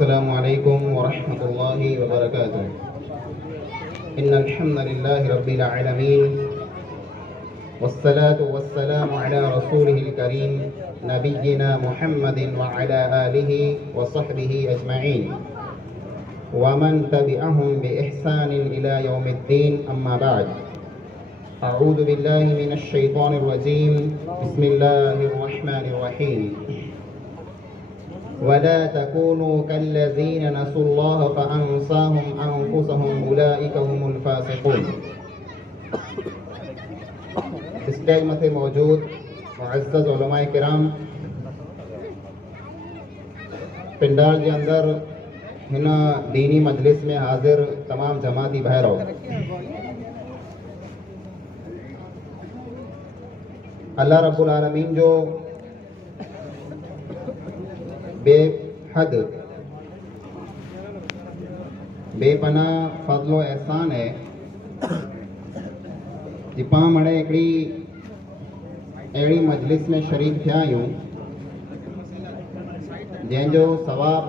अस्सलामु अलैकुम वरहमतुल्लाहि वबरकातुह। इन्नल हम्दुलिल्लाहि रब्बिल आलमीन वस्सलातु वस्सलामु अला रसूलिहिल करीम नबिय्यिना मुहम्मदिन व अला आलिहि व सहबिहि अजमईन व मन तबिअहुम बि इहसानिन इला यौमिद्दीन, अम्मा बाद। अऊज़ु बिल्लाहि मिनश शैतानिर रजीम, बिस्मिल्लाहिर रहमानिर रहीम। वला तकूनू कल्लज़ीन नसुल्लाह फ़अंसाहुम अनफुसहुम उलाइका हुमुल फ़ासिक़ून। स्टेज मथे मौजूद मुअज़्ज़ज़ उलमाए किराम, पिंडाल के अंदर हिन दीनी मजलिस में हाजिर तमाम जमाती भाइरो, अल्लाह रब्बुल आलमीन जो बेहद बेपनाह फज़्लो एहसान है कि पाण मणे हिकिड़ी अहिड़ी मजलिस में शरीक थिया आहियूं जंहिंजो सवाब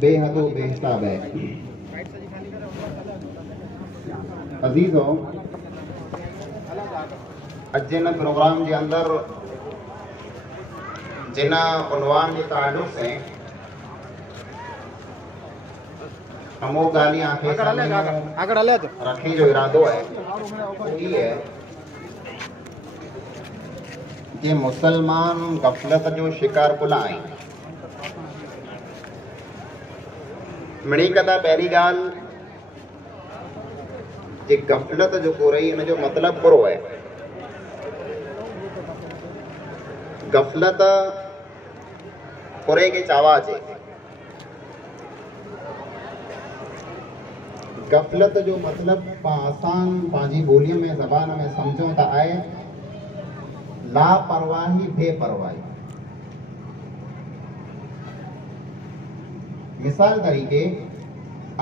बेहदो बेहिसाब है। अज़ीज़ो, अज इन प्रोग्राम के अंदर जिना उन्वान के ताल्लुक से अमो गालियां रखने जो इरादो है वो है कि मुसलमान गफलत जो शिकार कुला आहिनि। मिड़ी कदा पहली गाल जे गफलत जो को रही इन जो मतलब बुरो है। गफलत कुरे के चावाज है। गफलत जो मतलब आसान पांजी बोलियों में ज़बान में समझो त आए लापरवाही, बेपरवाही। मिसाल तरीके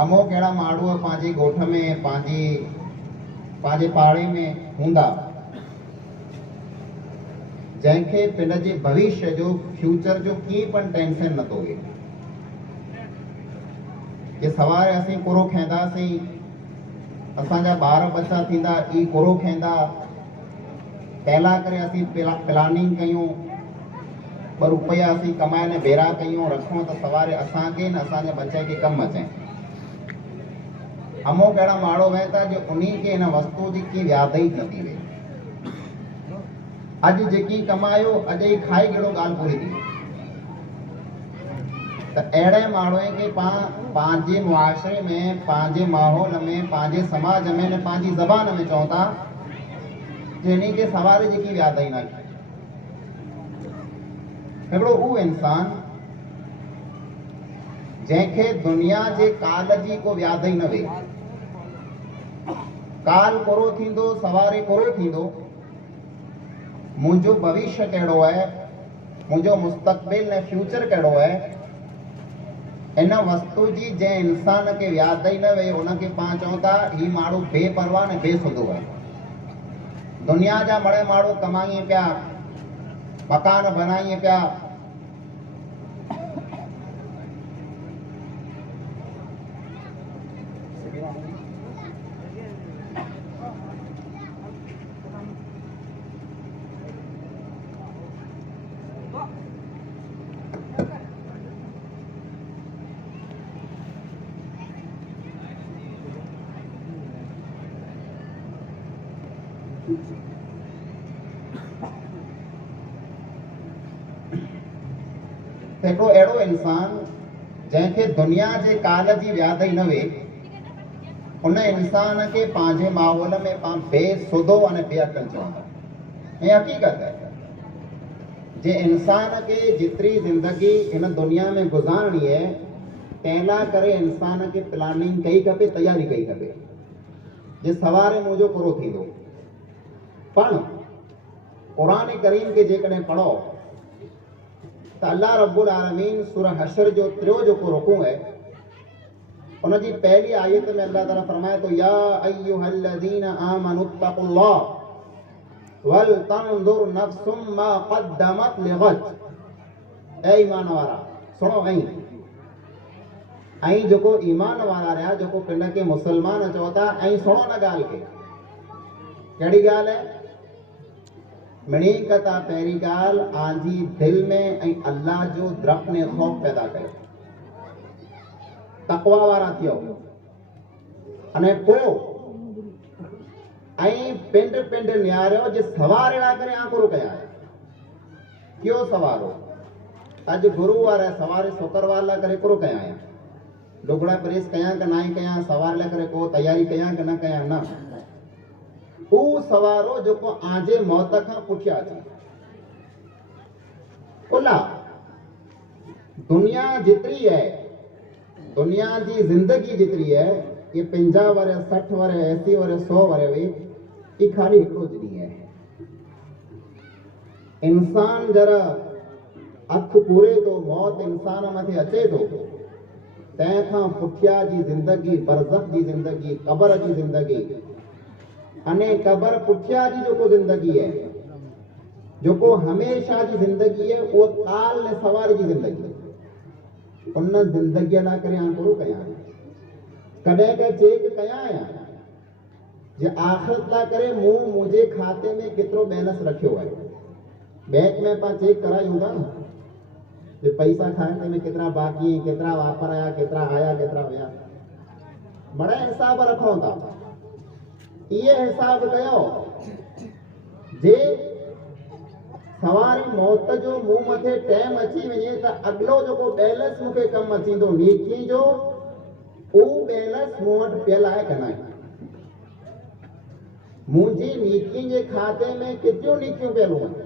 अमो कहिड़ा माण्हू पांजे ॻोठ में पांजे पाड़े में हूंदा जंहिंखे पिन जे भविष्य जो फ्यूचर जो कीअं पण टेंशन नथो हुए कि सवारे असीं कुरो खाईंदासीं, असांजा ॿार बच्चा थींदा ई कुरो खाईंदा, पहला करे असीं प्लानिंग कयूं, ॿ रुपया असीं कमाए ने भेरा कयूं रखूं त सवारे असांखे न असांजे बच्चे खे कमु अचे। अमो कहिड़ा माण्हू आहिनि था जो उन्हीं खे हिन वस्तु जी की यादि ई नथी वे। अॼु जेकी कमायो अॼु ई खाई कहिड़ो ॻाल्हि पूरी थी। त अहिड़े माण्हू खे पंहिंजे मुआशरे में, पंहिंजे माहौल में, पंहिंजे समाज में न पंहिंजी ज़बान में चऊं था जिन्हीं खे सवारे जेकी यादि ई न। हिकिड़ो उहो इंसान जंहिंखे दुनिया जे काल जी को यादि ई न वे। काल कोरो थींदो, सवारे कोरो थींदो। मुंहिंजो भविष्य कहिड़ो है, मुंहिंजो मुस्तक़बिल ऐं फ्यूचर कहिड़ो है, इन वस्तु जी जंहिं इंसान खे यादि ई न वे उनखे पाण चऊं था ही माण्हू बेपरवाह ऐं बेसुधो है। दुनिया जा मड़े माण्हू कमाइए पिया, मकान बनाइए पिया, हिकिड़ो अहिड़ो इंसान जंहिंखे दुनिया जे काल जी यादि ई न वे उन इंसान खे पंहिंजे माहौल में पाण बेसुधो अने बेअक़ल चवंदा। ऐं हक़ीक़त है जे इंसान खे जेतिरी ज़िंदगी हिन दुनिया में गुज़ारणी है तंहिं करे इंसान खे प्लानिंग कई खपे, तयारी कई खपे जे सवारे मुंहिंजो पूरो थींदो। पण क़ुरान करीम के जेकॾहिं पढ़ो तो अल्लाह रब्बुल आलमीन सूरह हशर जो 3 जो को रुकू है उनकी पहली आयत में अल्लाह ताला फरमाए तो या अय्युहल्लज़ीना आमनुत्तकुल्लाह वल तंजुर नफ्सुम मा क़द्दमत लिगद। ए ईमान वारा, सुनो ऐं जेको ईमान वारा रहा जेको पिंड के मुसलमान चओ था ऐं सुनो न ॻाल्हि खे कहिड़ी ॻाल्हि है मिणी कथा पहिरीं ॻाल्हि आंजी दिल में ऐं अल्लाह जो द्रप ने ख़ौफ़ पैदा कयो तक़वा वारा थियो अने पोइ ऐं पिंड पिंड निहारियो जे सवार अहिड़ा करे आकुरो कया कयो सवारो अॼु गुरुवार है सवारे शुक्रवार लाइ करे कुरो कया आहियां लुगड़ा प्रेस कया कि ना कया सवार लाइ करे को तैयारी कया कि न कया न ऊ सवारो जेको आजे मौत खां पुठियां अचे उला दुनिया जितरी है दुनिया की जिंदगी जितरी है ये 50 वर्ष 60 वर्ष 80 वर्ष 100 वर्ष हुई ये खाली हिकिड़ो ॾींहुं है इंसान जरा अख पूरे तो मौत इंसान मथे अचे तो तंहिंखां पुठियां जी जिंदगी बरज़ख जी जिंदगी कबर जी जिंदगी अने कबर पुठियां जी जेको जिंदगी है जेको हमेशा जी जिंदगी है वो काल ने सवार जी जिंदगी उन जिंदगी लाइ करे आकुरो कया कॾहिं का चेक कया आहियां जे आख़िरत लाइ करे मूं मुंहिंजे खाते में केतिरो बैलेंस रखियो आहे बैंक में पाण चेक करायूं था न जे पैसा खाते में केतिरा बाक़ी केतिरा वापराया केतिरा आया केतिरा विया बड़ा हिसाब रखूं था ये हिसाब कयो जे सवारी मौत जो मुंह मथे टाइम अची वञे त अगलो जेको बैलेंस मूंखे कमु अचींदो नेकी जो उहो बैलेंस मूं वटि पियल आहे कि न मुंहिंजी नेकी जे खाते में केतिरियूं नेकियूं पियल आहिनि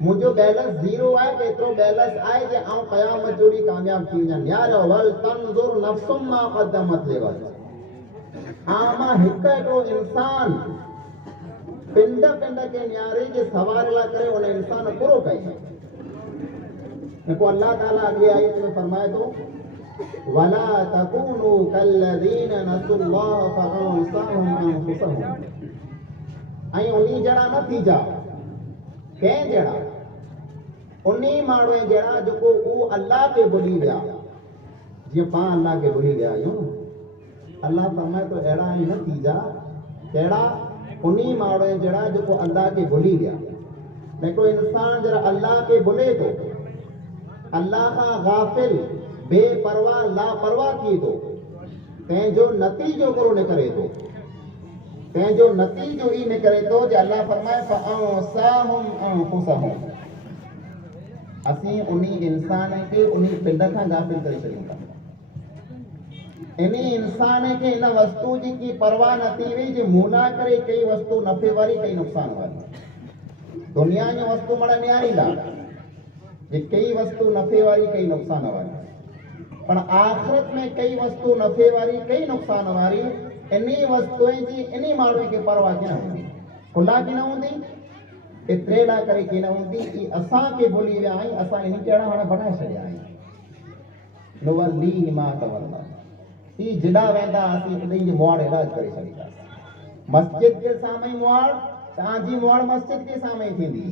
मुझे बैलेंस जीरो है केतरो बैलेंस आए जे आऊं क़यामत जोड़ी कामयाब थी वञा यार वल तंजुर नफ्सुम मा क़द्दमत लेवल आमा हिकड़ो इंसान पिंड पिंड के न्यारे जे सवार ला करे उन इंसान पूरो कई देखो अल्लाह ताला अगली आयत में फरमाए तो वला तकूनु कल्लदीन नसुल्लाह फअंसाहुम अनफुसहुम आई उन्हीं जड़ा न थी जा के जड़ा उन्हीं माण्हू जड़ा जेको ऊ अल्लाह के भुली विया जीअं पाण अल्लाह के भुली विया आहियूं अल्लाह फरमाए तो अहिड़ा ई न थी जा कहिड़ा उन्हीं माण्हू जड़ा जेको अल्लाह के भुली विया हिकिड़ो इंसान जरा अल्लाह के भुले तो अल्लाह खां गाफ़िल बेपरवाह लापरवाह थी तो तंहिंजो नतीजो करो न करे तो तंहिंजो नतीजो ई निकिरे तो जे अल्लाह फरमाए फअंसाहुम अनफुसहुम असीं उन्हीं इंसान के उन्हीं पिंड खां गाफ़िल करे छॾियूं था इन्हीं इंसान के इन वस्तु जी की परवाह न थी हुई जे मूला करे कई वस्तु नफ़े वारी कई नुक़सान वारी दुनिया जी वस्तु मड़ा निहारींदा जे कई वस्तु नफ़े वारी कई नुक़सान वारी पर आख़िरत में कई वस्तु नफ़े वारी कई नुक़सान वारी इन्हीं वस्तुएं जी इन्हीं माण्हू के परवाह कीअं हूंदी खुला की न हूंदी एतिरे लाइ करे की न हूंदी कि असां के भुली विया आहियूं असां इन कहिड़ा हाणे बनाए छॾिया आहियूं नुवल्लीहि मा तवल्ला ही जिॾा वेंदा असीं उन्हनि जी मुआड़ इलाज करे छॾींदासीं मस्जिद के साम्हूं मुआड़ तव्हांजी मुआड़ मस्जिद के साम्हूं थींदी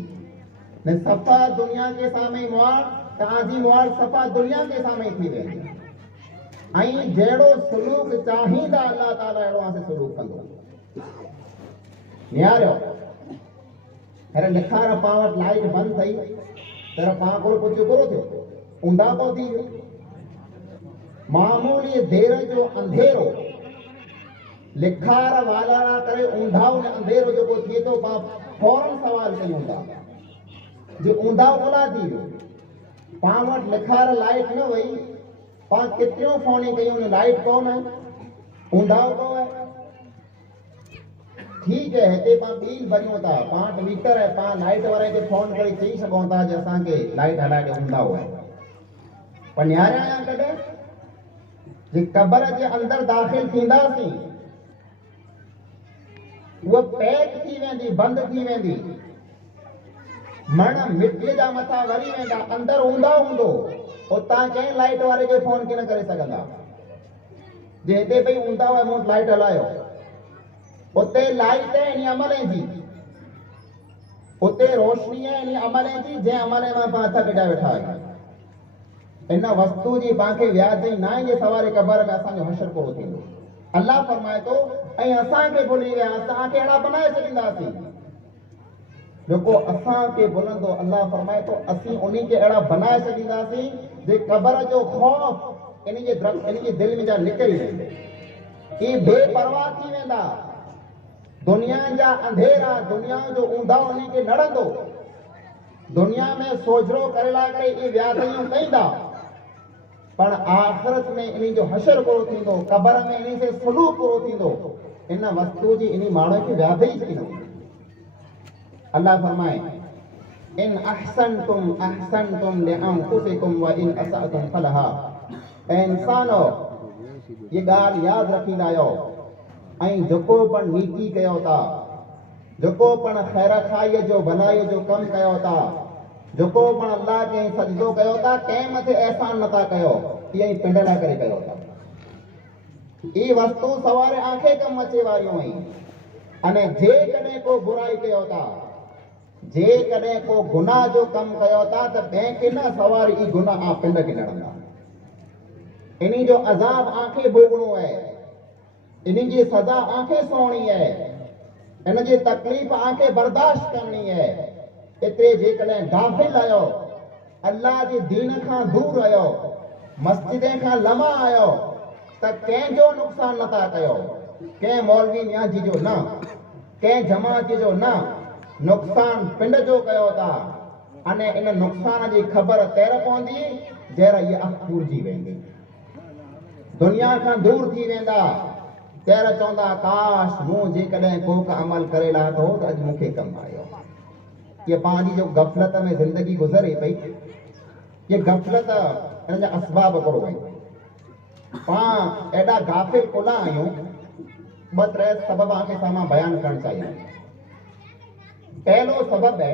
न सफ़ा दुनिया के साम्हूं मुआड़ तव्हांजी मुआड़ सफ़ा दुनिया के साम्हूं थी वेंदी ऐं जहिड़ो सलूक चाहींदा अल्लाह ताला अहिड़ो असां सलूक कंदो निहारियो अरे लिखार पाण वटि लाइट बंदि थी तर पाण कोल कुझु कोन थियो ऊंधा पोइ थी वियो मामूली देर जो अंधेरो लिखार वालारा करे ऊंधा ने अंधेरो जेको थिए थो पाण फौरन सवाल कयूं था जे ऊंधा कोला थी वियो पाण वटि लिखार लाइट न वई पाण केतिरियूं फोनियूं कयूं लाइट कोन आहे ऊंधा को है ठीक है हिते पाण बिल भरियूं था पाण मीटर है पाण लाइट वारे खे फोन करे चई सघूं था जे असांखे लाइट हलाए ॾे ऊंधा आहे पर निहारिया आहियां कॾहिं जे कबर जे अंदरि दाख़िल थींदासीं उहा पैक थी वेंदी बंदि थी वेंदी मण मिटीअ जा मथां वरी वेंदा अंदरि ऊंधा हूंदो उतां कंहिं लाइट वारे खे फोन कीन करे सघंदा जे हिते भई ऊंधा हुआ मूं लाइट हलायो उते लाइट है इन अमले जी उते रोशनी है इन अमले जी जंहिं अमले में पाण हथ कढाए वेठा आहियूं इन वस्तु जी पांखे व्याधि ना जे सवारे क़बर में असांजो हशर पूरो थींदो। अल्लाह फरमाए थो ऐं असांखे भुली विया असांखे अहिड़ा बनाए छॾींदासीं जेको असांखे भुलंदो। अल्लाह फरमाए थो असीं उन्ही खे अहिड़ा बनाए छॾींदासीं जे क़बर जो ख़ौफ़ इन जे दिलि में जा निकिरी वेंदो। ई बेपरवाह थी वेंदा। दुनिया जा अंधेरा दुनिया जो ऊंधा उन्ही खे नड़ंदो। दुनिया में सोजरो करेला करे ई व्याधियूं कईंदा पर आख़िरत में इन्ही जो हशर पूरो थींदो। क़बर में इन्ही से सुलूक पूरो थींदो। इन वस्तु जी इन्ही माण्हू खे व्याधि ई थी न हूंदी। अल्लाह फरमाए इन अहसनतुम लिअंफुसिकुम व इन असअतुम फलहा। ऐं इंसानो ये ॻाल्हि यादि रखींदा आहियो ऐं जेको पण नीति कयो था जेको पण ख़ैर खाईअ जो भलाईअ जो कमु कयो था जेको पण अल्लाह खे सजदो कयो था कंहिं मथे अहसान नथा कयो ईअं ई पिंड लाइ करे कयो था। ई वस्तु सवारे आंखे कमु अचे वारियूं आहिनि। अने जेकॾहिं को बुराई कयो था जेकॾहिं को गुनाह जो कमु कयो था त ॿिए खे न सवारी ई गुनाह पिंड खे नड़ंदा। इन्ही जो अज़ाब आंखे भोगणो आहे। इन्ही जी सज़ा आंखे सोणी आहे। इन जी तकलीफ़ आंखे बर्दाश्त करणी आहे। एतिरे जेकॾहिं गाफ़िल आहियो अल्लाह जे दीन खां दूर आहियो मस्जिदे खां लमा आहियो त कंहिंजो नुक़सान नथा कयो। कंहिं मौलवी न्याजी जो न कंहिं जमात जो न नुक़सान पिंड जो कयो था। अने इन नुक़सान जी ख़बर तेर पवंदी जहिड़ा इहा अख पूरजी वेंदी। दुनिया खां दूर थी वेंदा। तेर चवंदा काश मूं जेकॾहिं को अमल करे लाथो त अॼु मूंखे कमु आयो। ये पंहिंजी जो गफ़लत में ज़िंदगी गुज़रे पई ये गफ़लत इन जा असबाब करो आहिनि। पाण एॾा गाफ़िल कोला आहियूं। ॿ टे सबब आंखे सां बयानु करणु चाहियां। पहलो सबब है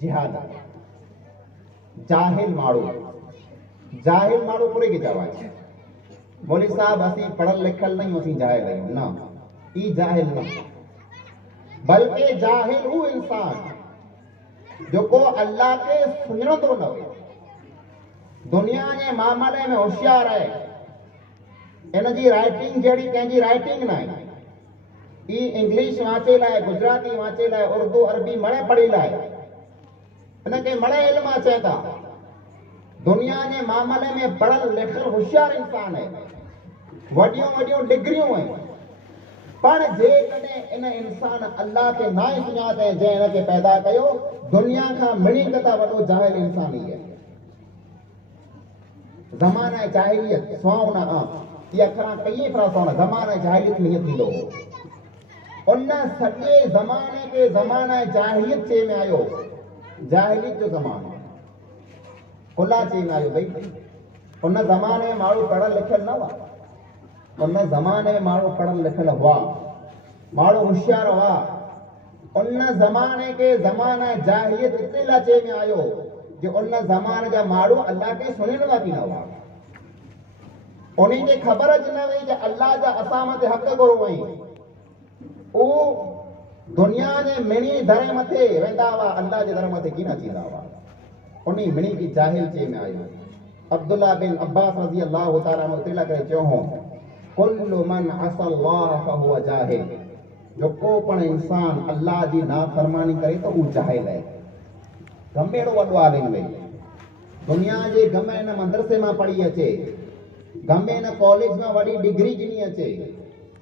जिहाद। जाहिल माण्हू पूरे की जवाब बोली साहब असीं पढ़ल लिखल नहीं असीं जाहिल आहियूं न ई जाहिल न बल्कि जाहिल हू इंसान जेको अल्लाह के सुञणंदो न हुए दुनिया जे मामले में होशियार आहे। इन जी राइटिंग जहिड़ी कंहिंजी राइटिंग न आहे। ई इंग्लिश वाचे लाइ गुजराती वाचे लाइ उर्दू अरबी मणे पढ़ी लाइ इनखे मणे इल्म अचे था। दुनिया जे मामले में पढ़ल लिखल होशियार इंसान है। वॾियूं वॾियूं डिग्रियूं आहिनि पर जेकॾहिं इन इंसान अल्लाह खे ना ई सुञाणे जंहिं हिनखे पैदा कयो दुनिया खां मिणी कता वॾो जाहिल इंसान ई आहे। ज़माना जाहिलियत सुहावना इहा अखरां कई फरा सुहावना ज़माना जाहिलियत में हीअं थींदो हो। उन सॼे ज़माने खे ज़माना जाहिलियत चए में आयो। जाहिलियत जो ज़मानो खुला चए में आयो भई। उन ज़माने में माण्हू पढ़ल लिखियल न हुआ। उन ज़माने में माण्हू पढ़ल लिखियल हुआ माण्हू होशियार हुआ। उन ज़माने के ज़माना जाहिलियत एतिरे लाइ चए में आयो जो उन ज़माने जा माण्हू अल्लाह खे सुञाणंदा बि न हुआ। उन्हीं खे ख़बर अच न हुई जो अल्लाह जा असां मथे हक़ घुरो आहिनि। उहो दुनिया जे मिणी दर मथे वेंदा हुआ अल्लाह जे दर मथे कीन थींदा हुआ। उन्हीं मिणी खे जाहिल चए में आयो। अब्दुल्ला बिन अब्बास रज़ी अल्लाह तआला अन्हु तेला करे चयो हो कुल्लु मन असल्लाह फहुव जाहिल। जो को पण इंसान अल्लाह जी नाफरमानी करे तो वो जाहिल है। गमे एड़ो वॾो आलिम वई दुनिया जे गमे न मदरसे में पढ़ी अचे गमे न कॉलेज में वॾी डिग्री गिनी अचे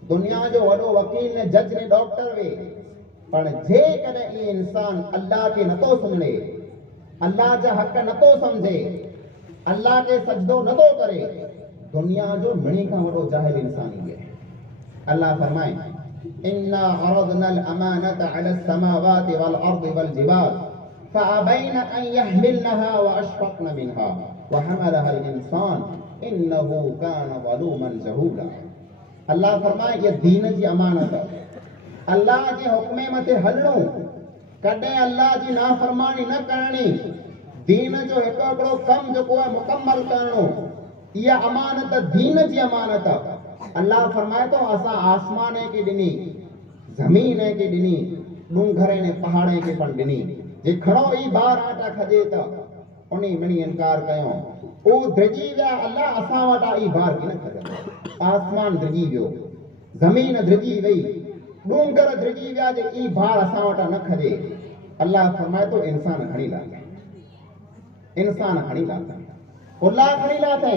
दुनिया जो वॾो वकील ने जज ने डॉक्टर वे पर जेकॾहिं ई इंसान अल्लाह खे नथो सुञे अल्लाह जा हक़ नथो समझे अल्लाह के सजदो नथो करे दुनिया जो मिणी खां वॾो जाहिल इंसान ही है। अल्लाह फरमाए इन्ना अरदना अल अमानत अला समावाति वल अर्दि वल जिबाल फअबैन अन यहमिलनहा व अशफक़न मिनहा व हमलहा अल इंसान इन्नहु कान ज़लूमन जहूला। अल्लाह फरमाए ये दीन जी अमानत अल्लाह जे हुक्मे मथे हलणो कॾहिं अल्लाह जी नाफरमानी न करणी दीन जो हिकु हिकिड़ो कम जो आहे मुकम्मल करणो इहा अमानत दीन जी अमानत। अल्लाह फरमाए तो असां आसमान के ॾिनी ज़मीन के ॾिनी डूंगरे ने पहाड़े के पण ॾिनी जे खड़ो ई बार आटा खजे त उन्हीं मिणी इनकार कयो ओ ध्रजी विया अल्लाह असां वटा ई भार की न खजंदो। आसमान ध्रजी वियो, ज़मीन ध्रजी वई, डूंगर ध्रजी विया जे ई भार असां वटा न खजे। अल्लाह फरमाए तो इंसान खणी लाथा, इंसान खणी लाथा, उल्ला खणी लाथा।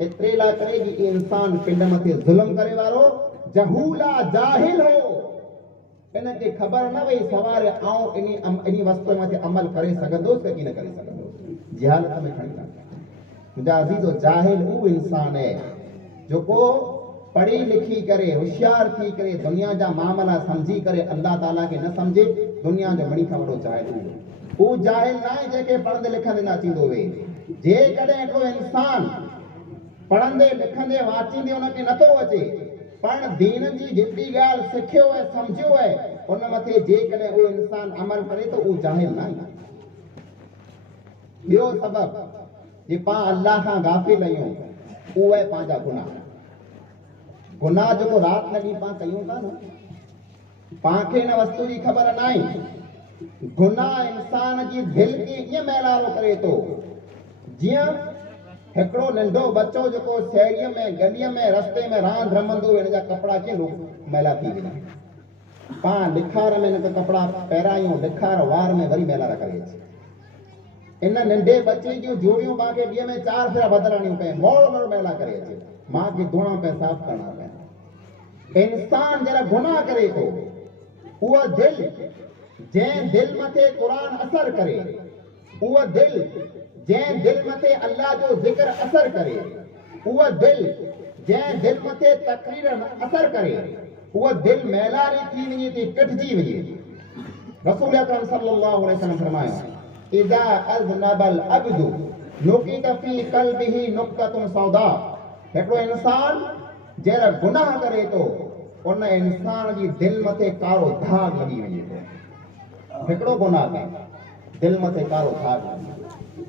एतिरे लाइ करे कि इंसान पिंड मथे ज़ुल्म करे वारो जहूला जाहिल हो, इनखे ख़बर न वई सवार आऊं इन वस्तु मथे अमल करे सघंदुसि कि न करे सघंदुसि। जहालत में खणी लाथा। मुंहिंजा अज़ीज़ो, जाहिल उहो इंसान है जेको पढ़ी लिखी करे होशियार थी करे दुनिया जा मामला समझी करे अल्लाह ताला के न समझे, दुनिया जो मणी खां वॾो जाहिल उहो जाहिल न आहे जेके पढ़ंदे लिखंदे न अचींदो वे। जेकॾहिं हिकिड़ो इंसान पढ़ंदे लिखंदे वाचींदे उनखे नथो अचे, पण दीन जी जेतिरी ॻाल्हि सिखियो आहे सम्झियो आहे उन मथे जेकॾहिं उहो इंसान अमल करे तो उहो जाहिल न आहे। ॿियो सबबु जे पाण अल्लाह खां गाफ़िल आहियूं उहो आहे पंहिंजा गुनाह। गुनाह जेको राति न ॾींहुं पाण कयूं था न, पाण खे हिन वस्तु जी ख़बर न आहे। गुनाह इंसान जी दिलि खे ईअं महिलारो करे थो जीअं हिकिड़ो नंढो बच्चो जेको शहरीअ में गलीअ में रस्ते में रांदि रमंदो हिन जा कपिड़ा कीअं मैला थी वेंदा। पाण लिखार में हिन कपिड़ा पहिरायूं, लिखार वार में वरी मैलारा करे अचे। इन नंढे बच्चे जूं जोड़ियूं मां खे ॾींहं में 4 भेरा बदिलणियूं पए, मोड़ मैला करे अचे, मां खे धोइणा पए, साफ़ करणा पए। इंसान जरा गुनाह करे थो, उहा दिलि जंहिं दिलि मथे क़ुर असर करे, उहा दिलि जंहिं दिलि मथे अल्लाह जो ज़िक्र असर करे, उहा दिलि जंहिं दिलि मथे तक़रीर असर करे, उहा दिलि मैलारी थी वञे थी, कटिजी वञे। रसूल अकरम सल्लल्लाहु अलैहि वसल्लम फरमायो, इज़ा अज़नबल अब्दु नुकित फी क़ल्बिही नुक्ततुन सौदा। हिकिड़ो इंसान जहिड़ा गुनाह करे थो उन इंसान जी दिलि मथे कारो दाग लॻी वञे थो। हिकिड़ो गुनाह कयो, दिलि मथे कारो दाग लॻी,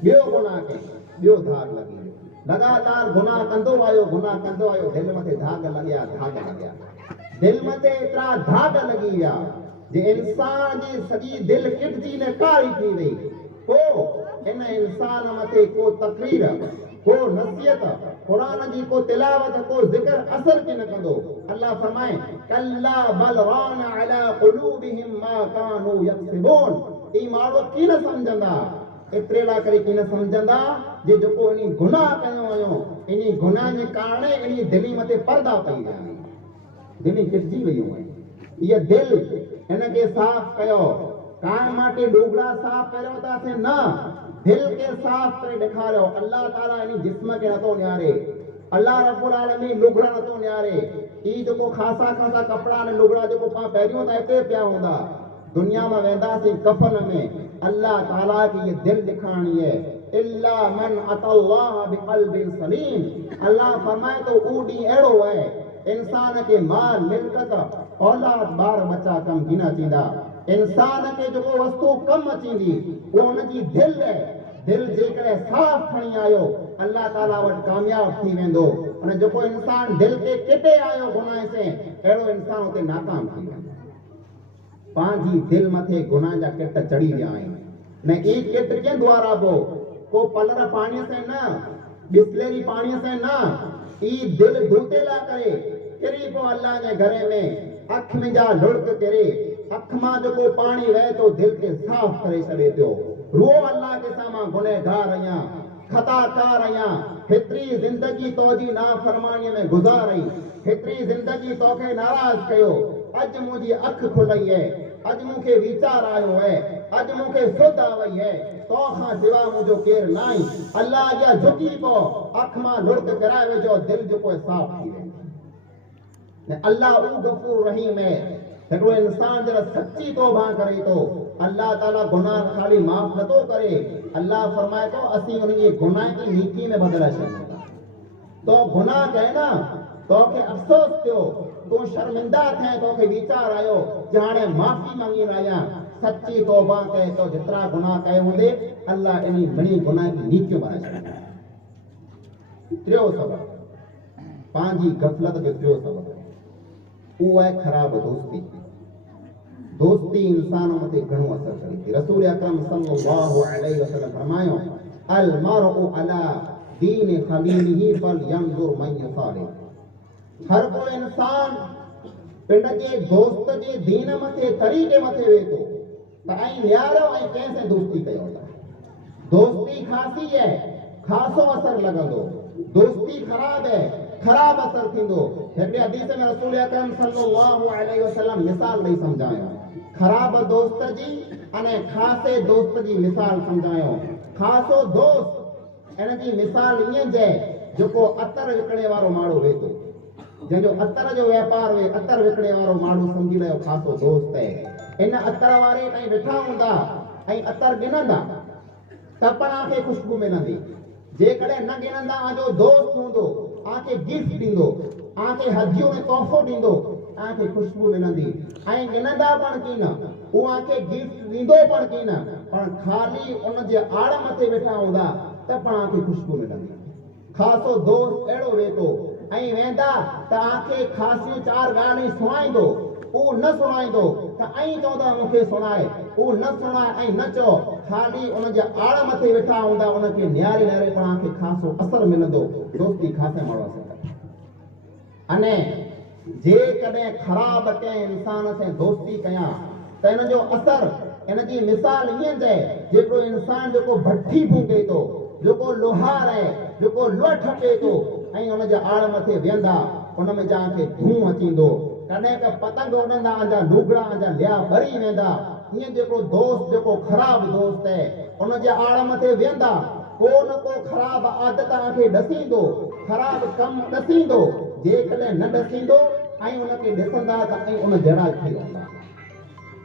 ॿियो गुनाह कयो, ॿियो दाग लॻी वियो, लगातार गुनाह कंदो आयो, गुनाह कंदो आयो, दिलि मथे दाग लॻिया, दाग लॻिया, दिलि मथे एतिरा दाग लॻी विया जे इंसान जी सॼी दिलि किटजी ने कारी थी वई। को इन इंसान मथे को तक़रीर, को नसीहत, कुरान जी को तिलावत, को ज़िक्र असर के न कंदो। अल्लाह फरमाए, कल्ला बल रान अला क़ुलूबिहिम मा कानू यक्सिबून। ई माण्हू की न समझंदा, एतिरे लाइ करे की न समझंदा जे जेको इन गुनाह कयो आहियूं, इन गुनाह जे कारण इन दिलि मथे पर्दा पई विया आहिनि, दिलि किटजी वियूं आहिनि। इहा दिलि इनखे साफ़ कयो। कान माटे लुगड़ा साफ़ करियो था से न, दिलि खे साफ़ करे ॾेखारियो। अल्लाह ताला इन जिस्म खे नथो न्यारे, अल्लाह रब्बुल आलमीन लुगड़ा नथो न्यारे। ई जेको ख़ासा ख़ासा कपिड़ा ने लुगड़ा जेको पाण पहिरियों त हिते पिया हूंदा, दुनिया में वेंदासीं कफ़न में, अल्लाह ताला की ये दिल दिखानी है। इल्ला मन अतल्लाह बिक़ल्बिन सलीम। अल्लाह फरमाए तो ऊ ॾींहुं अहिड़ो है इंसान के माल मिल्कत औलाद बार बच्चा कम गिना थींदा। इंसान के जेको वस्तु कम अचींदी उहो हुनजी दिलि है। दिलि जेकॾहिं साफ़ खणी आयो अल्लाह ताला वटि कामयाब थी वेंदो। उन जेको इंसान दिलि खे किटे आयो गुनाह से, अहिड़ो इंसान उते नाकाम थी वेंदो। पंहिंजी दिलि मथे गुनाह जा किट चढ़ी विया आहिनि। न ई किट कीअं द्वाराबो, को पलर पाणीअ से न, बिस्लेरी पाणीअ से न, ई दिलि धूतेला करे किरी पो अल्लाह जे घर में। अख में जा लुड़क किरे, अख मां जेको पाणी वहे तो दिलि खे साफ़ करे छॾे थो। रो अल्लाह के साम्हूं गुनहगार आहियां, खताकार आहियां, हेतिरी ज़िंदगी तोजी नाफ़रमानीअ में गुज़ारी, हेतिरी ज़िंदगी तोखे नाराज़ कयो, अॼु मुंहिंजी अख खुलई है, अॼु मूंखे वीचार आयो है, अॼु मूंखे सुध आवई है, तोखां सिवा मुंहिंजो केरु न आहे। अल्लाह जा झुकी पो, अख मां लुड़क कराए वेझो, दिलि जेको साफ़ थी वेंदो। अल्लाह ऊ गफूर रहीम है। हिकिड़ो इंसान जरा सच्ची तौबा करे तो अल्लाह ताला गुनाह खाली माफ़ नथो करे, अल्लाह फरमाए तो असीं उनजी गुनाह की नीकी में बदिले छॾींदा। तो गुनाह कहे ना, तोखे अफ़सोस थियो, तूं शर्मिंदा थे, तोखे वीचार आयो जे हाणे माफ़ी मंगी आहियां, सच्ची तौबा कहे तो जेतिरा गुनाह कए हूंदे अल्लाह इन घणी गुनाह की नीकियूं बनाए छॾींदा। टियों सबब, पंहिंजी गफ़लत जो टियों सबब वो है खराब दोस्ती। दोस्ती इंसान मथे घणो असर करे थी। रसूल अकरम सल्लल्लाहु अलैहि वसल्लम फरमायो, अल मरउ अला दीन खलीलिही फलयंजुर मन युसालिह। हर को इंसान पिंड जे दोस्त जे दीन मथे तरीक़े मथे वे तो त ऐं न्यारो ऐं कंहिंसे दोस्ती कयो था। दोस्ती खासी है, खासो असर लगंदो। दोस्ती खराब है, खराब असर थींदो। हिकिड़े हदीस में रसूल अकरम सल्लल्लाहु अलैहि वसल्लम मिसाल ॾेई सम्झायो खराब दोस्त जी अने खासे दोस्त जी मिसाल सम्झायो। खासो दोस्त इन जी मिसाल ईअं जे जेको अतर विकिणे वारो माण्हू वे तो, जंहिंजो अतर जो वापार वे, अतर विकिणे वारो माण्हू सम्झी रहियो खासो दोस्त है। इन अतर वारे ताईं वेठा हूंदा ऐं अतर गिनंदा त पाण खे खुशबू मिलंदी। जेकॾहिं न गिनंदा जो दोस्त हूंदो, आके गिफ्ट ॾींदो, आके हदियूं में तोहफ़ो ॾींदो, आके खुशबू मिलंदी। ऐं गिनंदा पण की न, उहो आके गिफ्ट ॾींदो पण की न, पण ख़ाली उन जे आड़ मथे वेठा हूंदा त पाण खे खुशबू मिलंदी। खासो दोस्त अहिड़ो वेठो ऐं वेंदा त आके ख़ासियूं चार ॻाल्हियूं सुणाईंदो, उहो न सुणाईंदो त ऐं चवंदा मूंखे सुणाए, उहो न सुणाए ऐं न चओ, ख़ाली उन जे आड़ मथे वेठा हूंदा, उनखे नियारे नियारे पाण खे खासो असर मिलंदो। दोस्ती खासे माण्हू सां अने जेकॾहिं ख़राब कंहिं इंसान सां दोस्ती कयां त इन जो असर, इन जी मिसाल ईअं जे जेको इंसान जेको भट्ठी फूके थो, जेको लोहार आहे, जेको लोह ठपे थो ऐं उन जे आड़ मथे वेंदा, उन में जाके धूं अचींदो। कॾहिं क पतंग उड़ंदा जा लुगड़ा जा लिया ॿरी वेंदा। ईअं जेको दोस्त, जेको ख़राब दोस्त आहे, उन जे आड़ मथे वेंदा, को न को ख़राब आदत आखे ॾसींदो, ख़राब कमु ॾसींदो। जेकॾहिं न ॾसींदो ऐं उनखे ॾिसंदा त ऐं उन जहिड़ा थी वेंदा।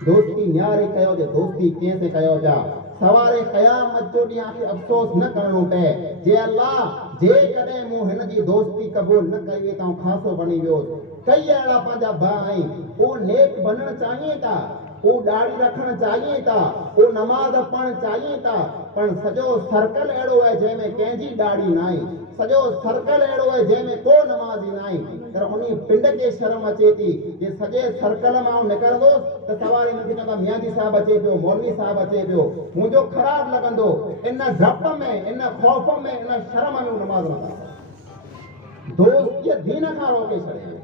दोस्ती न्यारे कयो जे दोस्ती कीअं से कयो पिया। सवारे क़यामत जो ॾींहुं आखे अफ़सोस न करणो पए जे अल्लाह जेकॾहिं मूं हिन जी दोस्ती क़बूल न कई त खासो बणी वियो। कई अहिड़ा पंहिंजा भाउ आहिनि, उहो नेक बणणु चाहिनि था, उहो ॾाढ़ी रखणु चाहिनि था, उहो नमाज़ पढ़णु चाहिनि था, पर सॼो सर्कल अहिड़ो आहे जंहिंमें कंहिंजी ॾाढ़ी न आहे, सॼो सर्कल अहिड़ो आहे जंहिंमें को नमाज़ी न आहे। पर उन पिंड खे शर्म अचे थी जे सॼे सर्कल मां निकिरंदो त सवारी मूंखे चवंदा मियाँ जी साहिबु अचे पियो, मौलवी साहिबु अचे पियो, मुंहिंजो ख़राबु लॻंदो। इन डप में, इन ख़ौफ़ में, इन शर्म में नमाज़ न पढ़ंदो। दोस्तीअ दीन खां रोके छॾियो।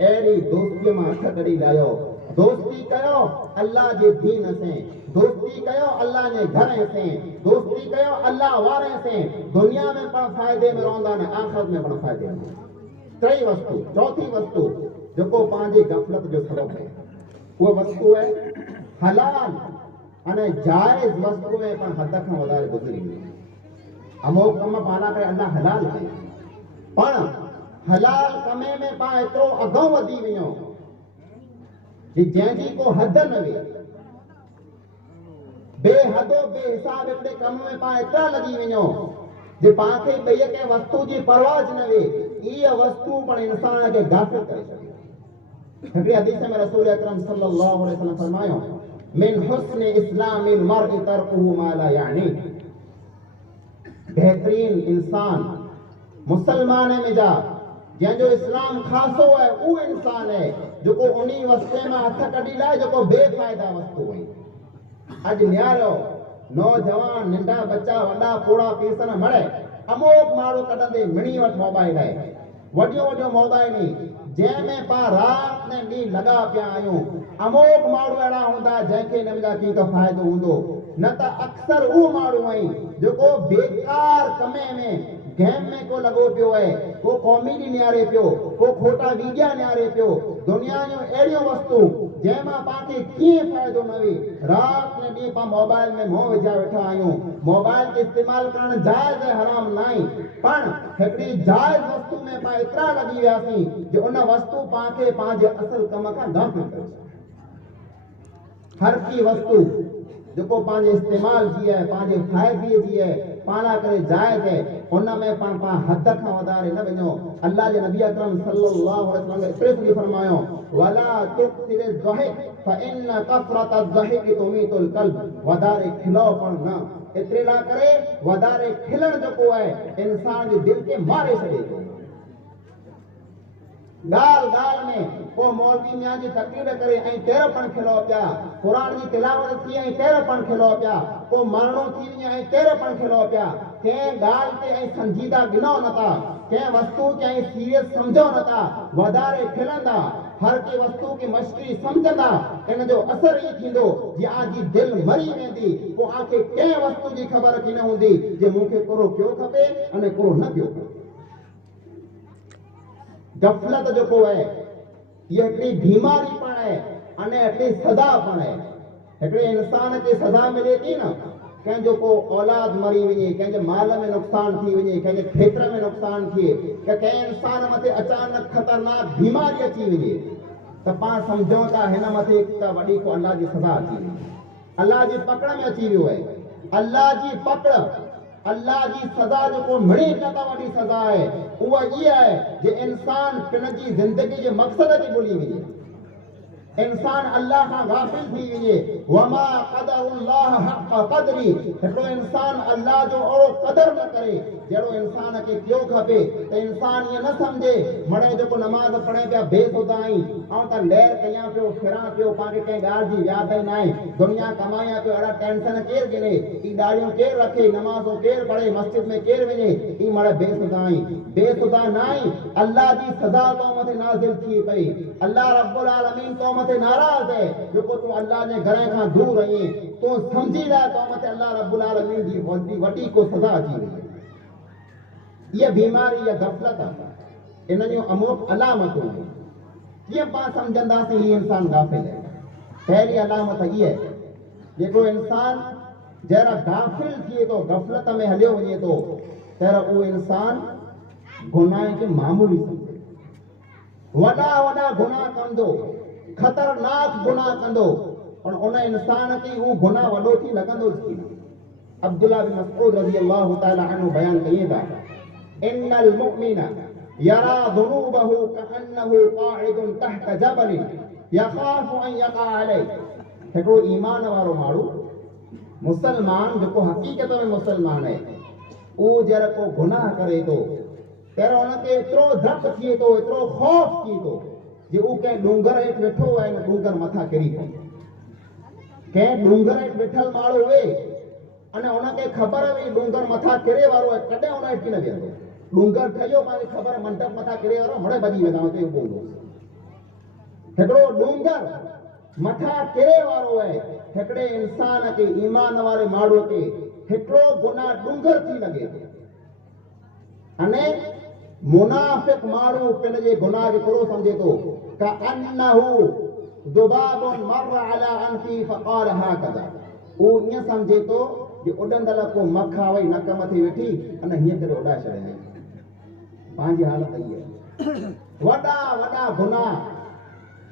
अहिड़ी दोस्तीअ मां हथ कढी लाहियो। दोस्ती कयो अल्लाह जे दीन से, दोस्ती कयो अल्लाह जे घर से, दोस्ती कयो अल्लाह वारे से। दुनिया में पण फ़ाइदे में रहंदा न आख़िरत में पण फ़ाइदे में। टी वस्तु, चौथी वस्तु जेको पंहिंजी गफ़लत जो सबब है, उहा वस्तु है हलाल अने जायज़ वस्तु में पण हद खां वधारे गुज़री वई। अमोक कम पाना करे अल्लाह हलाल कई, पण हलाल कमे में पा एतिरो अॻो वधी वियो कि जंहिंजी को हद न वे। बेहदो बेहिसाब हिकिड़े कम में पा एतिरा लॻी वञो जे पाखे ॿई कंहिं वस्तु जी परवाह न वे। इहा वस्तु पण इंसान खे गाफ़िल करे छॾे। हिकिड़ी हदीस में रसूल अकरम सल्लल्लाहु अलैहि वसल्लम फरमायो, मिन हुस्न इस्लामिल मर्इ तर्कुहु मा ला यानी। बेहतरीन इंसान मुसलमान में जा जंहिंजो इस्लाम खासो है, उहो इंसान है जेको उन वस्ते में हथ कढी लाए जेको बेफ़ाइदा वस्तु है। अॼु न्यारो नौजवान, नंढा बच्चा, वॾा पोड़ा पीसण मड़े अमोक माण्हू कढंदे मिणी वटि मोबाइल आहे, वॾियूं वॾियूं मोबाइल जंहिंमें पा राति ने ॾींहुं लॻा पिया आहियूं। अमोक माण्हू अहिड़ा हूंदा जंहिंखे हिन जा कंहिं फ़ाइदो हूंदो, न त अक्सर उहो माण्हू आहिनि जेको बेकार कमे में, गेम में को लॻो पियो आहे, को कॉमेडी निहारे पियो, को खोटा वीडिया निहारे पियो। दुनिया जूं अहिड़ियूं वस्तु जंहिंमां पाण कीअं फ़ाइदो न वे, राति ने ॾींहुं पाण मोबाइल में मोह विझा वेठा आहियूं। मोबाइल खे इस्तेमालु करणु जाइज़ है, हराम न आहे, पण हिकिड़ी जाइज़ वस्तु में पाण एतिरा लॻी वियासीं जो उन वस्तु पाण खे पंहिंजे असल कम खां गाफ़िल करे। हर की वस्तु जेको पंहिंजे इस्तेमाल जी है, पंहिंजे फ़ाइदे जी है, पाणा करे जाइज़ है, उन में पाण हद खां वधारे न वञो। अल्लाह जे नबी अकरम सल्लल्लाहु अलैहि वसल्लम एतिरो फरमायो, वला तुक्सिर ज़हिक फइन कफ़रत ज़हिक तुमीतुल क़ल्ब। वधारे खिलो पण न, एतिरे लाइ करे वधारे खिलण जेको आहे इंसान जे दिलि खे मारे छॾे थो। गाल गाल में को मौलवी मियां जी तकरीर करे ऐं तेरपण खिलो पिया, क़ुरान जी तिलावत थी ऐं तेरपण खिलो पिया, को मारणो थी वञे ऐं तेरपण खिलो पिया, कंहिं ॻाल्हि ते ऐं संजीदा गिनो नथा, कंहिं वस्तु खे ऐं सीरियस सम्झो नथा, वधारे खिलंदा, हर के वस्तु की मश्किरी समझंदा, इन जो असर ई थींदो जीअं आजी दिलि मरी वेंदी, पोइ आखे कंहिं वस्तु जी ख़बर की न हूंदी जे मूंखे कुरो पियो खपे अने कुरो न पियो खपे। गफ़लत जेको है ये हिकिड़ी बीमारी पण है अने हिकिड़ी सदा पण है। हिकिड़े इंसान खे सदा मिले थी न, कंहिंजो को औलाद मरी वञे, कंहिंजे माल में नुक़सान थी वञे, कंहिंजे खेत्र में नुक़सान थिए, कंहिं इंसान मथे अचानक ख़तरनाक बीमारी अची वञे, त पाण सम्झूं था हिन मथे त वॾी को अल्लाह जी सज़ा अची वई, अल्लाह जी पकड़ में अची वियो आहे। अल्लाह जी पकड़, अल्लाह जी सज़ा जेको मिड़ी न त वॾी सज़ा आहे, उहा इहा आहे जे इंसान पिन जी ज़िंदगी जे मक़सद खे भुली वञे, इंसान अल्लाह खां गाफ़िल थी वञे। वमा क़दरुल्लाह हक़ क़दरी, हिकिड़ो इंसान अल्लाह जो ओड़ो क़दर न करे जहिड़ो इंसान खे पियो खपे, त इंसान ईअं न सम्झे मड़े जेको नमाज़ पढ़े पिया बेख़ुदा आहीं, ऐं त लहर कयां पियो, फिरां पियो, पाण कंहिं ॻाल्हि जी यादि ई न आहे, दुनिया कमायां पियो, अहिड़ा टेंशन केरु गिने, ई ॾाढ़ियूं केरु रखे, नमाज़ूं केरु पढ़े, मस्जिद में केरु वञे, ई मड़े बेख़ुदा आहीं, बेख़ुदा न आहीं। अल्लाह जी सज़ा तो मथे नाज़िल थी पई, अल्लाह रब्बुल आलमीन तो मथे नाराज़ है, जेको तूं अल्लाह जे घर खां दूर आहीं, तूं सम्झी रहा तो मथे अल्लाह रब्बुल आलमीन जी वॾी को सज़ा अची वई। ये बीमारी या गफ़लत आहे, इन जूं अमुक अलामतूं आहिनि। कीअं पाण सम्झंदासीं हीउ इंसान गाफ़िल आहे? पहिरीं अलामत इहा आहे, जेको इंसान जहिड़ा गाफ़िल थिए थो, गफ़लत में हलियो वञे थो, तहिड़ा उहो इंसान गुनाह खे मामूली सम्झे, वॾा वॾा गुनाह कंदो, ख़तरनाक गुनाह कंदो, पर उन इंसान खे उहो गुनाह वॾो थी लॻंदो थी न। अब्दुल्लाह बिन मसऊद रज़ियल्लाहु तआला अन्हु बयान कई था, इन्नल मुमिना यरा ज़ुनूबहु कअन्नहु क़ाइदुन तहत जबल यख़ाफ़ु अन यक़अ अलैहि। हिकिड़ो ईमान वारो माण्हू, मुसलमान जेको हक़ीक़त में मुसलमान आहे, उहो जहिड़ा को गुनाह करे थो, पहिरियों हुनखे एतिरो डपु थिए थो, एतिरो ख़ौफ़ थिए थो जे उहो कंहिं डूंगर हेठि वेठो आहे न डूंगर मथां किरी पए, कंहिं डूंगर हेठि वेठल माण्हू हुए अने हुनखे ख़बर हुई डूंगर मथां किरे वारो आहे, कॾहिं हुन हेठि न वेंदो, डूंगर ठहियो पाण ख़बर मंडप मथां किरे वारो मड़े भॼी वेंदा हुते बोलो। हिकिड़ो डूंगर मथां किरे वारो आहे, हिकिड़े इंसान खे, ईमान वारे माण्हू खे हिकिड़ो गुनाह डूंगर थी लॻे थो, अने मुनाफ़िक़ माण्हू पंहिंजे गुनाह खे पूरो सम्झे थो, कअन्नहु ज़ुबाबुन मर्र अला अनफी फ़क़ाल हाकज़ा, उहो ईअं सम्झे थो जे उॾंदड़ को मखा वई नक मथे वेठी अने हीअं करे उॾाए छॾियईं। पंहिंजी हालत इहा आहे, वॾा वॾा गुनाह,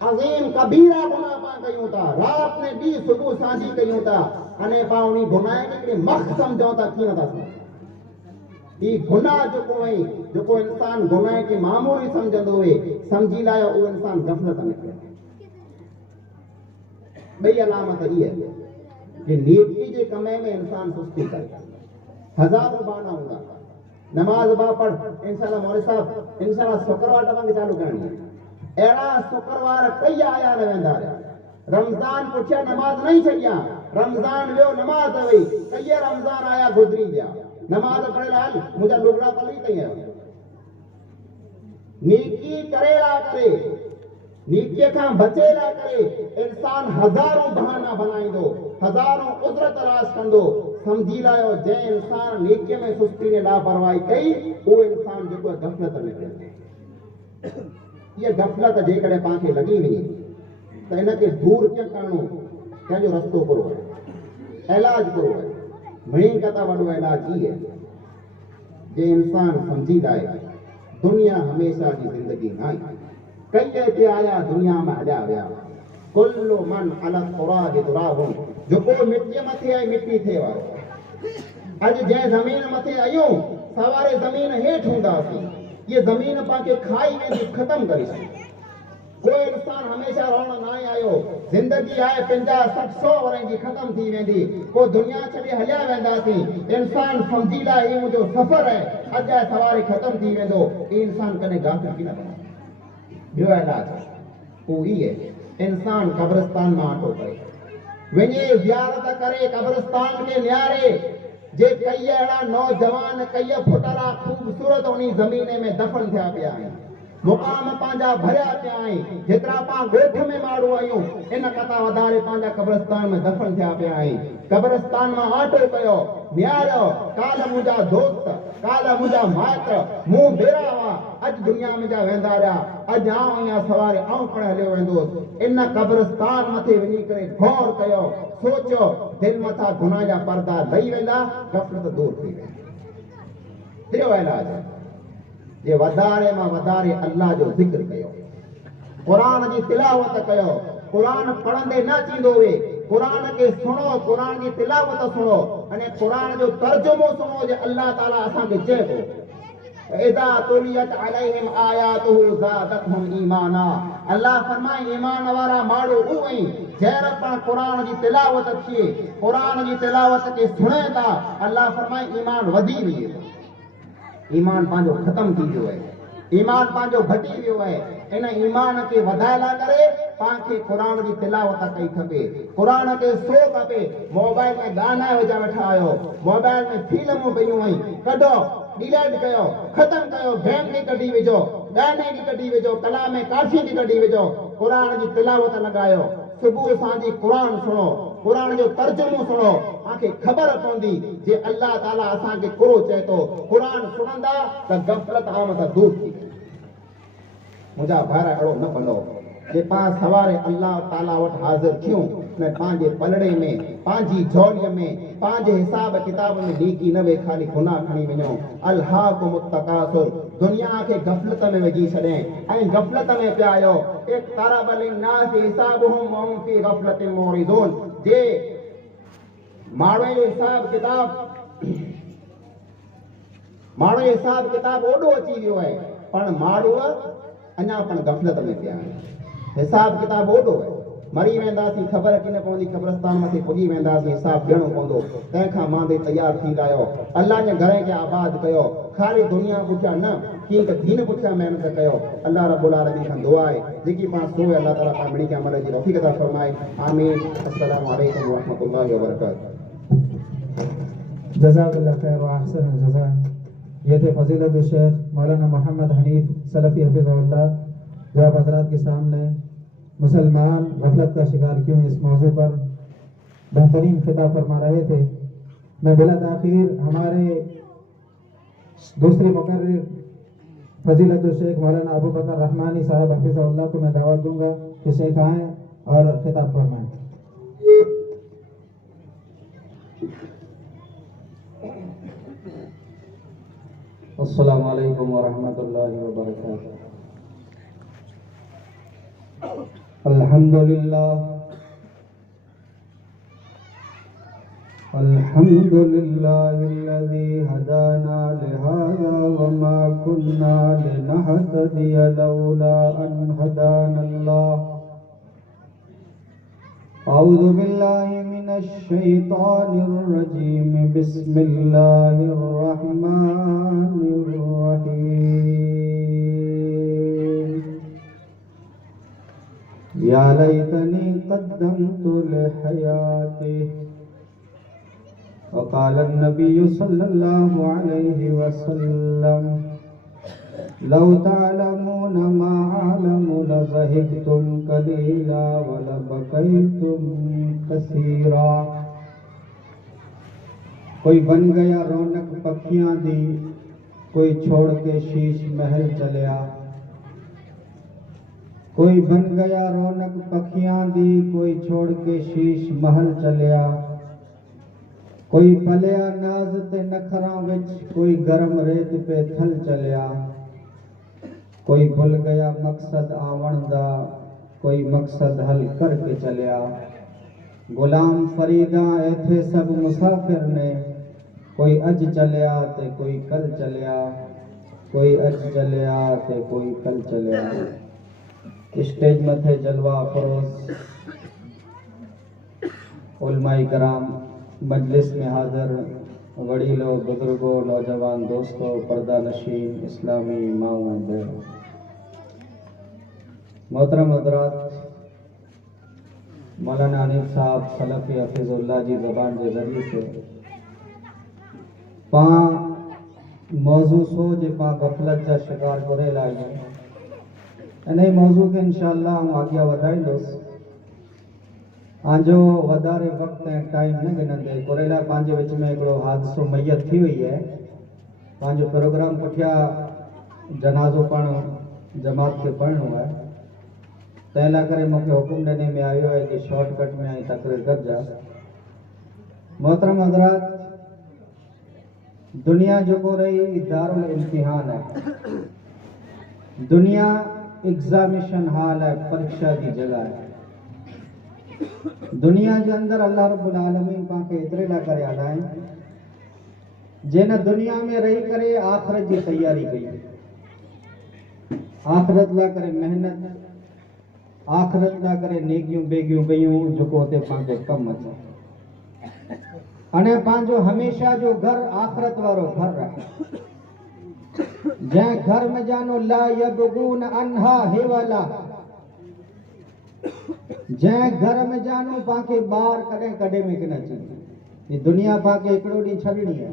अज़ीम कबीरा गुनाह पाण कयूं था, राति में ॾींहुं सुबुह सांझी कयूं था, अने पाण उन गुनाह खे हिकिड़ी मख सम्झूं था, कीअं नथा सम्झूं। ही गुनाह जेको आहे, जेको इंसान गुनाह खे मामूली सम्झंदो हुए, सम्झी लायो उहो इंसान गफ़लत में पियो। ॿई अलामत इहा आहे कि नेकी जे कमे में इंसान सुस्ती करे, हज़ारों बहाना हूंदा, नमाज बा पढ़, इंशाअल्लाह मौलवी साहब इंशाअल्लाह शुक्रवार तव्हांखे चालू करणी आहे, अहिड़ा शुक्रवार कई आया न वेंदा, रमज़ान पुठियां नमाज नहीं छॾियां, रमज़ान वियो नमाज वई, कई रमज़ान आया गुज़री विया, नमाज पढ़े हाल मुंहिंजा लुगड़ा पली तई आहिनि। नेकी करेला करे, नेकीअ खां बचेला करे इंसान हज़ारों बहाना बनाईंदो, हज़ारों उज़र तलाश कंदो। सम्झी लायो जंहिं इंसान नेकीअ में सुस्ती ने लापरवाही कई, उहो इंसान जेको गफ़लत में पियो। इहा गफ़लत जेकॾहिं पाण खे लॻी वञे त इनखे दूर कीअं करणो, कंहिंजो रस्तो करो आहे, इलाज करो आहे। घणी कथा वॾो इलाज ई आहे जे इंसान सम्झी लाए दुनिया हमेशा जी ज़िंदगी न आहे, कई हिते आया दुनिया में हलिया विया, कुल्लु मन अला तुराब तुराबुन, जेको मिटीअ मथे आहे मिटी थिए वारो। अॼु जंहिं ज़मीन मथे आहियूं सवारे ज़मीन हेठि हूंदासीं, ये ज़मीन पाण खे खाई वेंदी, ख़तमु करे छॾी। कोई इंसान हमेशा रहण न आयो, ज़िंदगी आहे 50-60-100 वरनि जी ख़तमु थी वेंदी, को दुनिया छॾे हलिया वेंदासीं। इंसान सम्झी लाइ मुंहिंजो सफ़र आहे, अॼु सवारे ख़तमु थी वेंदो, ई इंसान कॾहिं गाफ़िल थी न बने। ॿियो इलाज उहो ई आहे इंसान क़ब्रिस्तान में आटो करे वञे ज़ियारत करे क़ब्रिस्तान खे निहारे जे कई अहिड़ा नौजवान कई फुटरा ख़ूबसूरत उन ज़मीने में दफ़न थिया पिया आहिनि मुक़ाम पंहिंजा भरिया पिया आहिनि जेतिरा पाण ॻोठ में माण्हू आहियूं इन खां वधारे पंहिंजा क़ब्रिस्तान में दफ़न थिया पिया आहिनि क़ब्रिस्तान में आटो कयो निहारियो काल मुंहिंजा दोस्त काल मुंहिंजा माइट मूं बेरा हुआ अॼु दुनिया में जा वेंदा रहिया अॼु आऊं अञा सवारे आऊं पिण हलियो वेंदुसि इन क़ब्रिस्तान मथे वञी करे गौर कयो सोचियो दिलि मथां गुनाह जा पर्दा लही वेंदा गफ़लत दूर थी वेंदी टियों इलाज जे वधारे मां वधारे अल्लाह जो ज़िक्र कयो क़ुरान जी तिलावत कयो क़ुरान पढ़ंदे न थींदो वे क़ुरान के सुनो क़ुरान की तिलावत सुनो अने क़ुरान जो तर्जुमो सुनो जे अल्लाह ताला असांखे चए थो इदा तुलियत अलैहिम आयातुहु ज़ादतहुम ईमाना अल्लाह फरमाए ईमान वारा माण्हू उहे जंहिं पाण क़ुरान जी तिलावत थिए क़ुरान जी तिलावत के सुणे था अल्लाह फरमाए ईमान वधी वियो ईमान पंहिंजो ख़त्म थी वियो आहे ईमान पंहिंजो घटी वियो आहे इन ईमान खे वधाइण लाइ करे पाण खे क़ुरान जी तिलावत कई खपे क़ुरान खे सो खपे मोबाइल में गाना वेझा वेठा आहियो मोबाइल में फिल्मूं पयूं आहिनि कढो डिलीट कयो ख़त्म कयो गेम खे कढी विझो गाने खे कढी विझो कलाम काफ़ी खे कढी विझो क़ुरान जी तिलावत लॻायो सुबुह सांझी क़ुरान सुनो क़ुरान जो तर्जुमो सुनो तव्हांखे ख़बर पवंदी जे अल्लाह ताला असांखे कुरो चए थो क़ुरान सुणंदा त गफ़लत आमद दूर थी मुंहिंजा भाइर अहिड़ो न बनो जे पाण सवारे अल्लाह ताला वटि हाज़िर थियूं न पंहिंजे पलड़े में पंहिंजी झोलीअ में पंहिंजे हिसाब किताब में लीकी न वे खाली गुनाह खणी वञो अल्हाकुमुत तकासुर दुनिया खे गफ़लत में विझी छॾे ऐं गफ़लत में पिया आहियो इक़्तरब लिन्नास हिसाबुहुम वहुम फी गफ़लतिन मुरिदून जे माण्हू जो हिसाब किताब ओॾो अची वियो आहे पण माण्हू अञा पण गफ़लत में पिया आहिनि हिसाब किताब ओॾो आहे मरी वेंदासीं ख़बर की न पवंदी क़ब्रिस्तान मथे पुॼी वेंदासीं हिसाब ॾियणो पवंदो तंहिंखां मांदे तयारु थींदा आहियो अल्लाह जे घर खे आबाद कयो खाली दुनिया पुठियां न कीअं त दीन पुठियां महिनत कयो अल्लाह रब्बुल आलमीन खां दुआ आहे जेकी पाण सोए अल्लाह ताला पाण मिणी के अमल जी रफ़ीक अता फरमाए आमीन अस्सलामु अलैकुम व रहमतुल्लाहि व बरकातहू जज़ाकल्लाह खैर व अहसन जज़ा ये थे फजीलत शेख मौलाना मोहम्मद हनीफ सलफ़ी हफ़िज़हुल्लाह जो आप हज़रात के सामने मुसलमान गफलत का शिकार क्यों इस मौजू पर बेहतरीन खिताब फरमा रहे थे। मैं बिला ताख़ीर हमारे दूसरे मुकर्रिर फजीलत शेख मौलाना अबू बकर रहमानी साहब हफ़िज़हुल्लाह को मैं दावत दूंगा कि शेख आएँ और खिताब फरमाएँ। अस्सलामु अलैकुम व रहमतुल्लाहि व बरकातहू। अल्हम्दुलिल्लाहिल्लज़ी हदाना लिहाज़ा व मा कुन्ना लिनहतदिय लौला अन हदानल्लाह। अऊज़ु बिल्लाहि मिनश शैतानिर रजीम बिस्मिल्लाहिर रहमानिर रहीम। या लैतनी क़द्दमतु लिहयाती। वक़ाल अन्नबिय्यु सल्लल्लाहु अलैहि वसल्लम लौ तअलमून मा अअलमु लज़हिकतुम क़लीला व लबकैतुम कसीरा। कोई बन गया रौनक पखियां दी, कोई छोड़ के शीश महल चलिया। कोई बन गया रौनक पखियां दी, कोई छोड़ के शीश महल चलिया। कोई पलिया नाज ते नखरां विच, कोई गरम रेत पे थल चलिया। कोई भुल गया मकसद आवण दा, कोई मकसद हल करके चलिया। गुलाम फरीदा ऐथे सब मुसाफिर ने, कोई अज चलिया ते कोई कल चलिया। कोई अज चलिया ते कोई कल चलिया। स्टेज मथे जलवा फरोज उलमाए कराम, मजलिस में हाजिर वडीलों, बुजुर्गों, नौजवान दोस्तों, पर्दा नशीन इस्लामी माओ बहनों, मोहतरम हजरात, मौलाना हनीफ साहब सलफ़ी हफ़ीज़ुल्लाह जी ज़बान के ज़रिए से पां मौजू सो जे पां गफ़लत जा शिकार करे लाइ इन मौजू के इंशाअल्लाह हूँ आगे वधाईंदुसि। आंजो वधारे वक्त ऐं टाइम न गिनंदे कोरेला पंहिंजे विच में हिकिड़ो हादसो मैयत थी हुई है। पंहिंजो प्रोग्राम पुठियां जनाज़ो पढ़णु जमात खे पढ़णो है, तंहिं लाइ करे मूंखे हुकुम ॾिने में आयो है कि शॉर्टकट में आई तकरीर करिजा। मोहतरम हज़रात, दुनिया जेको रही दारुल इम्तिहान है, दुनिया एग्जामिशन हाल है, परीक्षा की जगह है। दुनिया के अंदर अल्लाह रब्बुल आलमीन पाके एतिरे लाइ करे हलाइन जिन दुनिया में रही करे आख़िरत की तैयारी कई, आख़िरत लाइ करे मेहनत, आख़िरत लाइ करे नेकियूं बेगियूं कयूं जेको हुते पाके कम अचे। अने पंहिंजो हमेशा जो घर आख़िरत वारो घर आहे, जंहिं घर में जानो ला यबगून अन्हा हिवला, जंहिं घर में जानो पाके ॿार कॾहिं कॾहिं में किन अचे। ये दुनिया पाके हिकिड़ो ॾींहुं छॾणी है,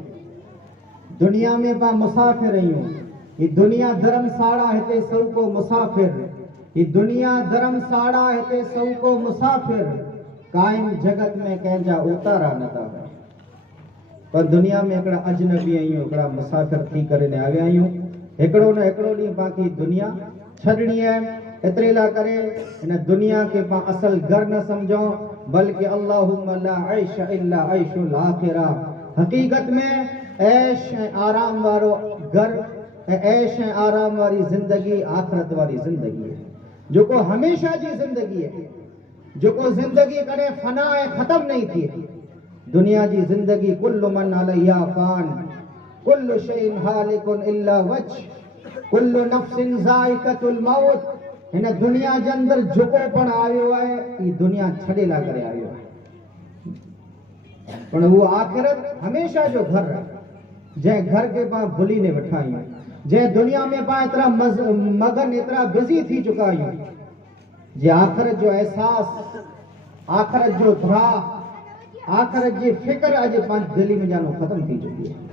दुनिया में पा मुसाफ़िर आहियूं। ये दुनिया धर्मशाला हिते सौ को मुसाफ़िर, ये दुनिया धर्मशाला हिते सौ को मुसाफ़िर, कायम जगत में कंहिंजा उतारा न था। पर दुनिया में हिकिड़ा अजनबी आहियूं, हिकिड़ा मुसाफ़िर थी करे आया आहियूं। हिकिड़ो न हिकिड़ो ॾींहुं बाक़ी दुनिया छॾणी है। एतिरे लाइ करे हिन दुनिया के पा असल घर न समझो, बल्कि अल्लाहुम्मा ला ऐश इल्ला ऐशुल आखिरा, हकीकत में ऐश ऐं आराम वारो घर ऐं ऐश ऐं आराम वारी ज़िंदगी आख़िरत वारी ज़िंदगी है, जेको हमेशा जी ज़िंदगी है, जेको ज़िंदगी कॾहिं फना ऐं ख़त्म नहीं थी। दुनिया जी ज़िंदगी कुल्लु मन अलैहा फ़ान, कुल्लु शैइन हालिकुन इल्ला वजह, कुल्लु नफ्सिन ज़ाइक़तुल मौत। हिन दुनिया के अंदर जेको पण आयो है, ये दुनिया छॾे लाइ करे आयो है, पर वो आखिरत हमेशा जो घर है, जंहिं घर के पां भुली ने वेठा आहियूं, जंहिं दुनिया में पां एतिरा मगन एतिरा बिज़ी थी चुका आहियूं, जे आखिरत जो एहसास, आखिरत जो ध्रा, आखिरत जी फिक्र अॼु पंहिंजी दिलि में जानो ख़त्म थी चुकी है।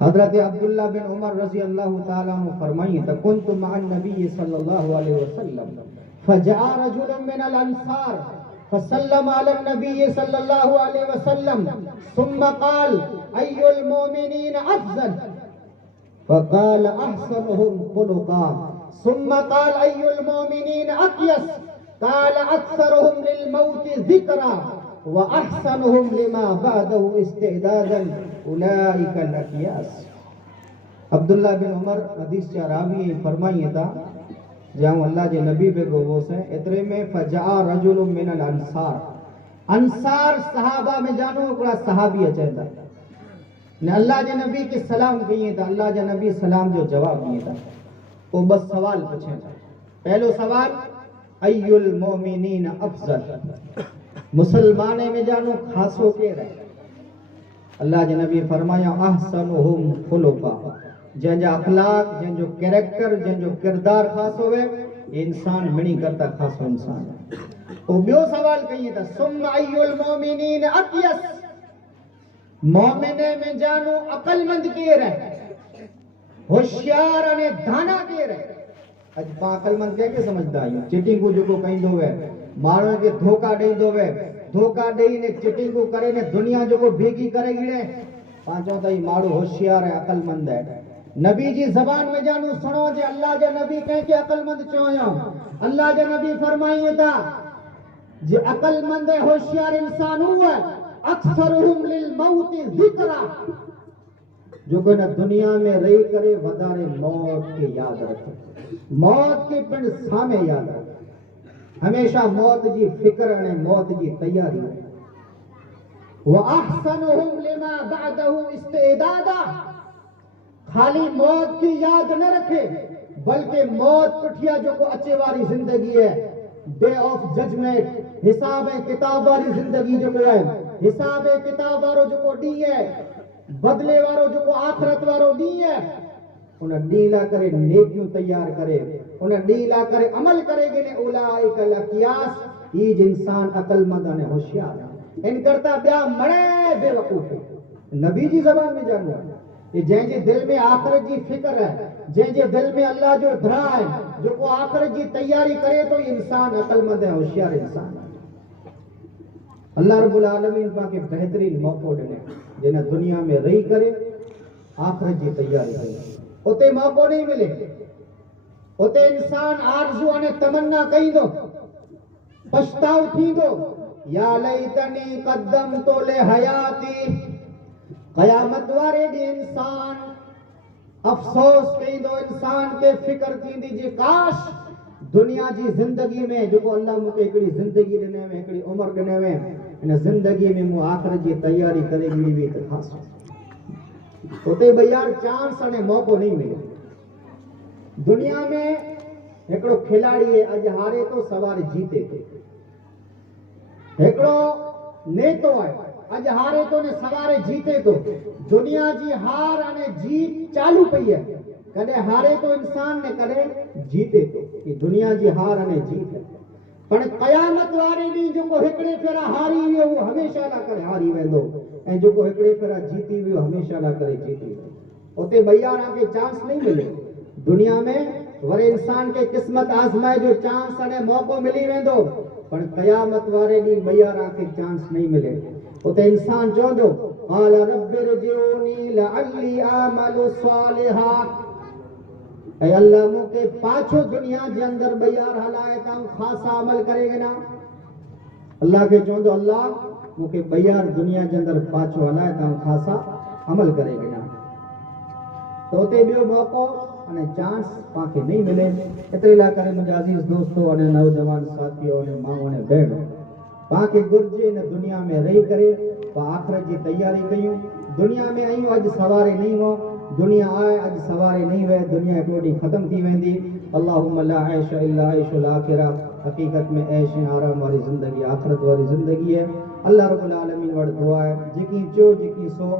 हज़रत अब्दुल्ला बिन उमर रज़ी अल्लाह ताला अन्हु फरमाइए त कुन्तु मअन नबी सल्लल्लाहु अलैहि वसल्लम फजआ रजुलन मिनल अंसार फसल्लम अला नबी सल्लल्लाहु अलैहि वसल्लम सुम्मा क़ाल अय्युल मुमिनीन अफज़ल फक़ाल अहसनुहुम खुलुक़ा सुम्मा क़ाल अय्युल मुमिनीन अक़यस क़ाल अक्सरुहुम लिल मौत ज़िक्रा व अहसनुहुम लिमा बअदहु इस्तिदादन उलाइका लकियास। अब्दुल्ला बिन उमर हदीस जा रावी फरमाइए था, जहाँ अल्लाह के नबी बेगो वो से इतरे में फजा रजुल मिनल अंसार, अंसार सहाबा में जानो हिकिड़ा सहाबी अचनि था ने अल्लाह के नबी के सलाम कइए था। अल्लाह के नबी सलाम जो जवाब दिए था। वो बस सवाल पूछे था। पहलो सवाल अय्युल मोमिनीन अफजल, मुसलमाने में जानो खासो के रहे। अल्लाह के नबी फरमाया अहसनुहुम खुलुक़ा, जंहिंजा अखलाक, जंहिंजो कैरेक्टर, जंहिंजो किरदार ख़ास होवे, इंसान मिणी करता खासो इंसान है। वो ॿियो सवाल कइए था सुम्मा अय्युल मोमिनीन अक़यस, मोमिने में जानो अक़लमंद केर है, होशियार अने दाना केर है। अज पा अक़लमंद के समझदा आहियूं, चिटिंगू जेको कईंदो वे, माण्हू खे धोखा ॾींदो वे, धोखा ॾेई ने चिटिंगू करे ने दुनिया जेको भेगी करे गिड़े, पांचो तई माण्हू होशियार है, अक़लमंद है। नबी जी ज़बान में जानू सुनो जे अल्लाह जे नबी कंहिंखे अक़लमंद चयो। अल्लाह जे नबी फरमाइए था जे अक़लमंद ऐं होशियार इंसान हुआ अक्सरुहुम लिल मौत ज़िक्रा, जो कोई न दुनिया में रही करे वधारे मौत के याद रखे, मौत के पिण सामे याद रखे, हमेशा मौत जी फिक्र ने मौत की तैयारी। व अहसनुहुम लिमा बअदहु इस्तिदादा, खाली मौत की याद न रखे बल्कि मौत पुठिया जो को अचे वाली जिंदगी है, डे ऑफ जजमेंट, हिसाब ऐं किताब वाली जिंदगी जो है, हिसाब ऐं किताब वारो जो को डी है, बदले वारो जो को आखिरत वारो डी है, उन डी ला करे नेकियूं तैयार करे उन नीला करे अमल करेगे ने उलाइक लकियास ई इंसान अकलमंद ने होशियार इन करता ब्या मणे बेवकूफ नबी जी ज़बान में जानो ये जंहिंजे दिल में आखिरत जी फिक्र है जंहिंजे दिल में अल्लाह जो डर है जो को आखिरत जी तैयारी करे तो इंसान अकलमंद है होशियार इंसान है अल्लाह रब्बुल आलमीन पाके बेहतरीन मौको ॾिने जिन दुनिया में रही करे आखिरत जी तैयारी करे उते मौको नहीं मिले उते इंसान आरज़ू अने तमन्ना कईंदो पछताव थींदो या लैतनी क़द्दम तो ले हयाती क़यामत वारे ॾींहुं इंसान अफ़सोस कईंदो इंसान के फिक्र थींदी जी काश दुनिया जी जिंदगी में जो अल्लाह मूंखे हिकिड़ी जिंदगी ॾिने में हिकिड़ी उम्र ॾिने में इन जिंदगी में मूं आख़िरत जी तैयारी करे मिली हुई त ख़ासि उते भई यार चांस अने मौक़ो नहीं मिले दुनिया में हिकिड़ो खिलाड़ी अॼु हारे तो सवार जीते थो हिकिड़ो नेतो आहे अॼु हारे तो ने सवारे जीते तो दुनिया जी हार अने जीत चालू पई है कॾहिं हारे तो इंसान ने कॾहिं जीते तो कि दुनिया जी हार अने जीत है पर क़यामत वारे ॾींहुं जेको हिकिड़े फेरा हारी वियो उहो हमेशह लाइ करे हारी वेंदो ऐं जेको हिकिड़े फेरा जीती वियो हमेशह लाइ करे जीती वेंदो उते भैयारा खे चांस नहीं मिले दुनिया में वरी इंसान के किस्मत आज़माए जो चांस अने मौक़ो मिली वेंदो पर क़यामत वारे ॾींहुं भैयारा खे चांस नहीं मिले उते इंसान चवंदो क़ाल रब्बिरजिऊनी लअल्ली आमलु सालिहात ऐ अल्लाह मूंखे पाछो दुनिया जे अंदर भैयार हलाए त ख़ासा अमल करेगे ना अल्लाह के चवंदो अल्लाह मूंखे भैयार दुनिया जे अंदर पाछो हलाए त ख़ासा अमल करेगे ना तो उते ॿियो मौक़ो अने चांस पाके नहीं मिले एतिरे लाइ करे मुंहिंजा अज़ीज़ दोस्तों अने नौजवान साथियों अने माण्हू अने भेण पाके घुर्जे इन दुनिया में रही करे आख़िरत जी तैयारी कयूं दुनिया में आयूं अॼु सवारे नहीं हो दुनिया आए अॼु सवारे नहीं वे दुनिया हिकिड़ो ॾींहुं ख़त्म थी वेंदी अल्लाहुम्मा ला ऐश इल्ला ऐशुल आखिरा हक़ीक़त में ऐश ऐं आराम वारी ज़िंदगी आख़िरत वारी ज़िंदगी है अल्लाह रब्बुल आलमीन वटि दुआ है जेकी चो जेकी सो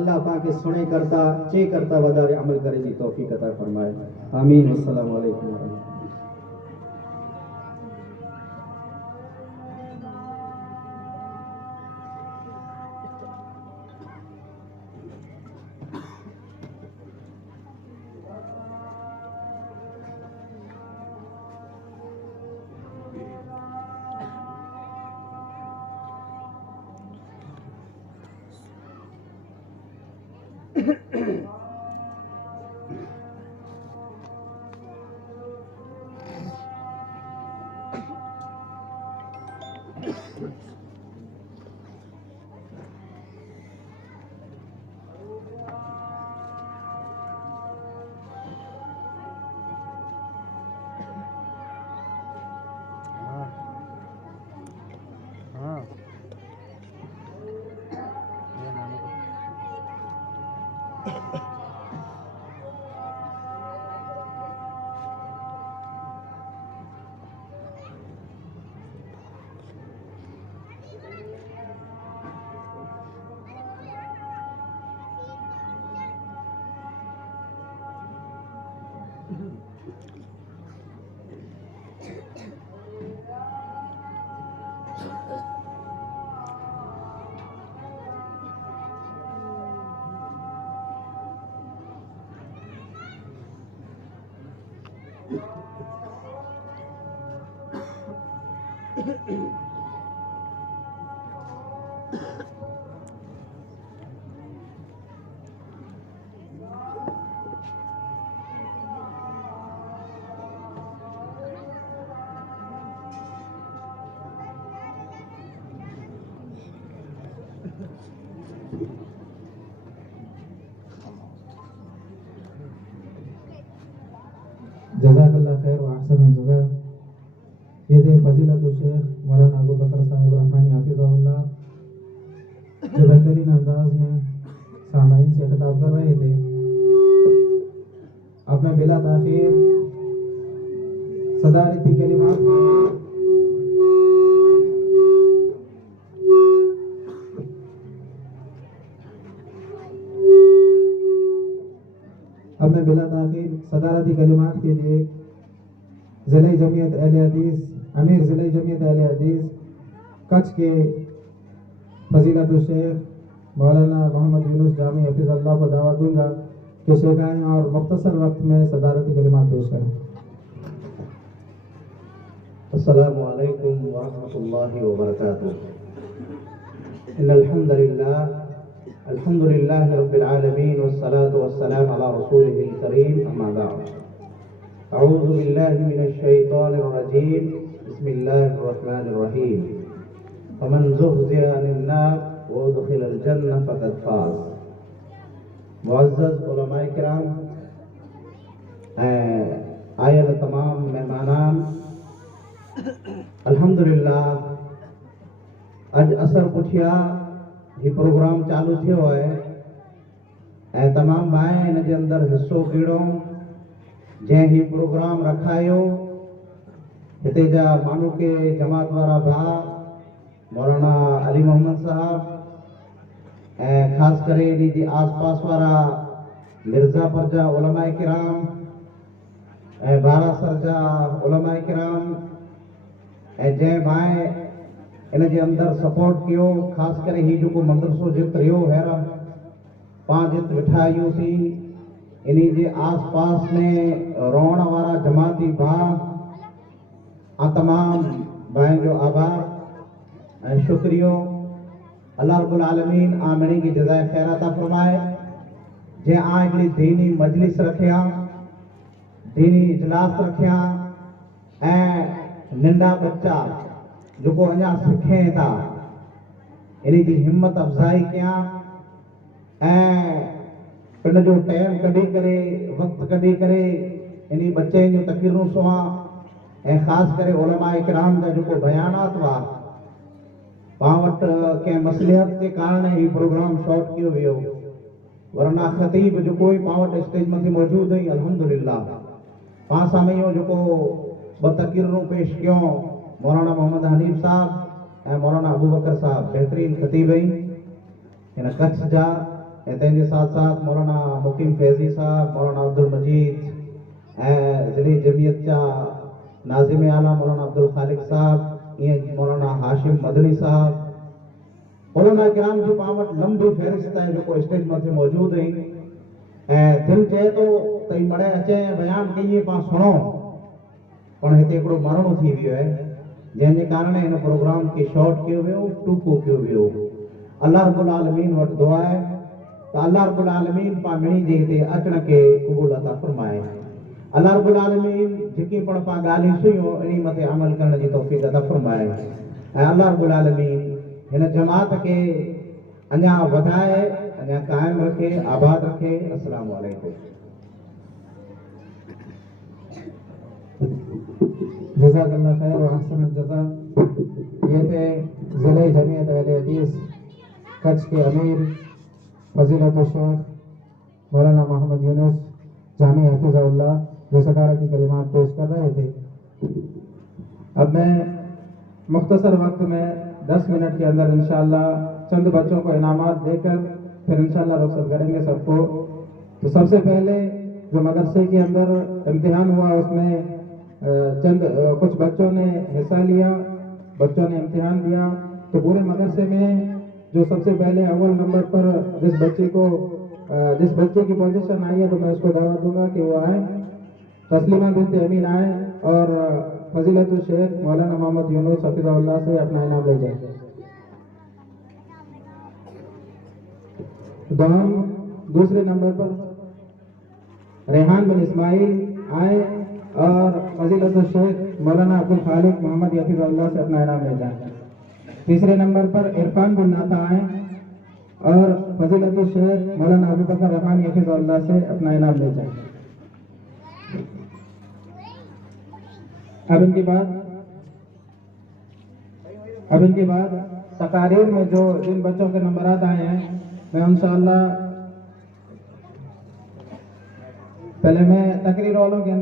अल्लाह पाके सुणे करता चे करता वधारे अमल करे जी तौफ़ीक़ अता फरमाए आमीन अस्सलामु अलैकुम व रहमतुल्लाह जज़ाकल्लाह खैर व अहसन जज़ा। ये थे फजीलतुल शेख मौलाना अबू बकर साहब रहमानी हाफिज़हुल्लाह जो बेहतरीन अंदाज में सामाईन से खिताब कर रहे थे। अब मैं बिला ताखीर सदारती कलिमात सदारती कलिमात के लिए ज़िले जमीयत अहले हदीस, अमीर ज़िले जमीयत अहले हदीस कच्छ के फजीलतुल शेख मौलाना मोहम्मद यूनुस जामी हफिज़ल्लाह को दावत दूंगा कि शेखाएँ और मुख्तसर वक्त में सदारती कलिमात पेश करें। अस्सलामु अलैकुम व रहमतुल्लाहि व बरकातुहू। इन्नल हम्दुलिल्लाहि रब्बिल आलमीन वस्सलातु वस्सलामु अला रसूलिहिल करीम अम्मा बअद। अऊज़ु बिल्लाहि मिनश शैतानिर रजीम। बिस्मिल्लाहिर रहमानिर रहीम। फमन ज़ुहज़िहा अनिन नार व उदखिलल जन्नह फ़क़द फ़ाज़। मुअज़्ज़ज़ उलमाए किराम, आयल तमाम मेहमानान, अल्हम्दुलिल्लाह अज असर पुठिया ही प्रोग्राम चालू थियो है ऐं तमाम भाई इन जे अंदर हिस्सो खीड़ो जैं ही प्रोग्राम रखायो। हिते जा मानू के जमात वारा भा मौलाना अली मोहम्मद साहब ऐं ख़ास करे इन जी आस पास वारा मिर्ज़ापुर जा उलमाए किराम ऐं बारासर जा उलमाए किराम ऐं जंहिं भाई इन जे अंदर सपोर्ट कियो, ख़ास करे ही जो मदरसो जित रहियो हैरा पां जित वेठा आहियूंसीं इन्ही जे आस पास में रहण वारा जमाती भाउ तमाम भाइयों जो आभार ऐं शुक्रियो। अल्लाह रब्बुल आलमीन आमिनी की जज़ाए खैर अता फरमाए। जे हिकिड़ी दीनी मजलिस रखिया, दीनी इजलास रखिया ऐं नंढा बच्चा जो अञा सिखें था इन जी हिम्मत अफ़ज़ाई कयां ऐं पिण जो टाइम कढी करे वक्त कढी करे इन बच्चे जो तक़रीरूं सुवां ऐं ख़ास करे उलमाए किराम जा जो बयानात हुआ पां वटि कंहिं मसलिहत के कारण ही प्रोग्राम शॉर्ट कियो वियो, वरना ख़तीब जो कोई पां वटि स्टेज मथे मौजूद हुई। अल्हम्दुलिल्लाह पां साम्हूं जो ॿ तक़रीरूं पेश कयूं मौलाना मोहम्मद हनीफ साहब ऐं मौलाना अबू बकर साहब बेहतरीन ख़तीब आहिनि इन कच्छ जा ऐं तंहिंजे साथ साथ मौलाना मुकीम फैज़ी साहब, मौलाना अब्दुल मजीद ऐं ज़िले जमियत जा नाज़िम आला मौलाना अब्दुल खालिक साहब, ईअं मौलाना हाशिम मदनी साहब उलमा किराम जो पां वटि लंबी फ़हरिस्त आहे जो स्टेज मथे मौजूद आहिनि ऐं दिलि चए थो त ही मड़े अचे ऐं बयान कई पां सुणो, पण हिते हिकिड़ो मरणो थी वियो आहे जंहिंजे कारण इन प्रोग्राम खे शॉर्ट कियो वियो, टूको कियो वियो। अल्लाह रब्बुल आलमीन वटि दुआ आहे त अल्लाह रब्बुल आलमीन पां मिणी जे हिते अचण खे क़बूल अता फरमाए। अल्लाह रब्बुल आलमीन जेकी पण पां ॻाल्हियूं सुनियूं इन मथे अमल करण जी तौफ़ीक़ अता फरमाए ऐं अल्लाह रब्बुल आलमीन हिन जमात के अञा वधाए, अञा कायम रखे, आबाद रखे। अस्सलामु अलैकुम। जज़ाकल्लाह खैर व अहसन जज़ा। ये थे ज़िले जमीयत अहले हदीस कच्छ के अमीर फजीलतुल शेख मौलाना मोहम्मद यूनुस जामी हफिज़हुल्लाह जो सदारती कलिमात पेश कर रहे थे। अब मैं मुख्तसर वक्त में 10 मिनट के अंदर इंशाअल्लाह चंद बच्चों को इनामात देकर फिर इंशाअल्लाह रुख़सत करेंगे सबको। तो सबसे पहले जो मदरसे के अंदर इम्तिहान हुआ उसमें कुछ बच्चों ने हिस्सा लिया, बच्चों ने इम्तिहान दिया। तो पूरे मदरसे में जो सबसे पहले अव्वल नंबर पर जिस बच्चे की पोजीशन आई है तो मैं उसको दावत दूंगा कि वो आए, तस्लीमा बिन्त अमीन आए और फजीलतुल शेख मौलाना मोहम्मद यूनुस हफिज़हुल्लाह से अपना इनाम ले जाए। दूसरे नंबर पर रेहान बिन इस्माइल आए और फजीलतुल शेख मौलाना अब्दुल खालिक मोहम्मद हफिज़हुल्लाह से अपना इनाम ले जाए। तीसरे नंबर पर इरफान बिन नाता आए और फजीलतुल शेख मौलाना अबू बकर रहमानी हफिज़हुल्लाह से अपना इनाम ले जाए। अब इनके बाद तकारीर में जो जिन बच्चों के नंबरात आए हैं मैं इंशाअल्लाह पहले मैं तकरीर वालों के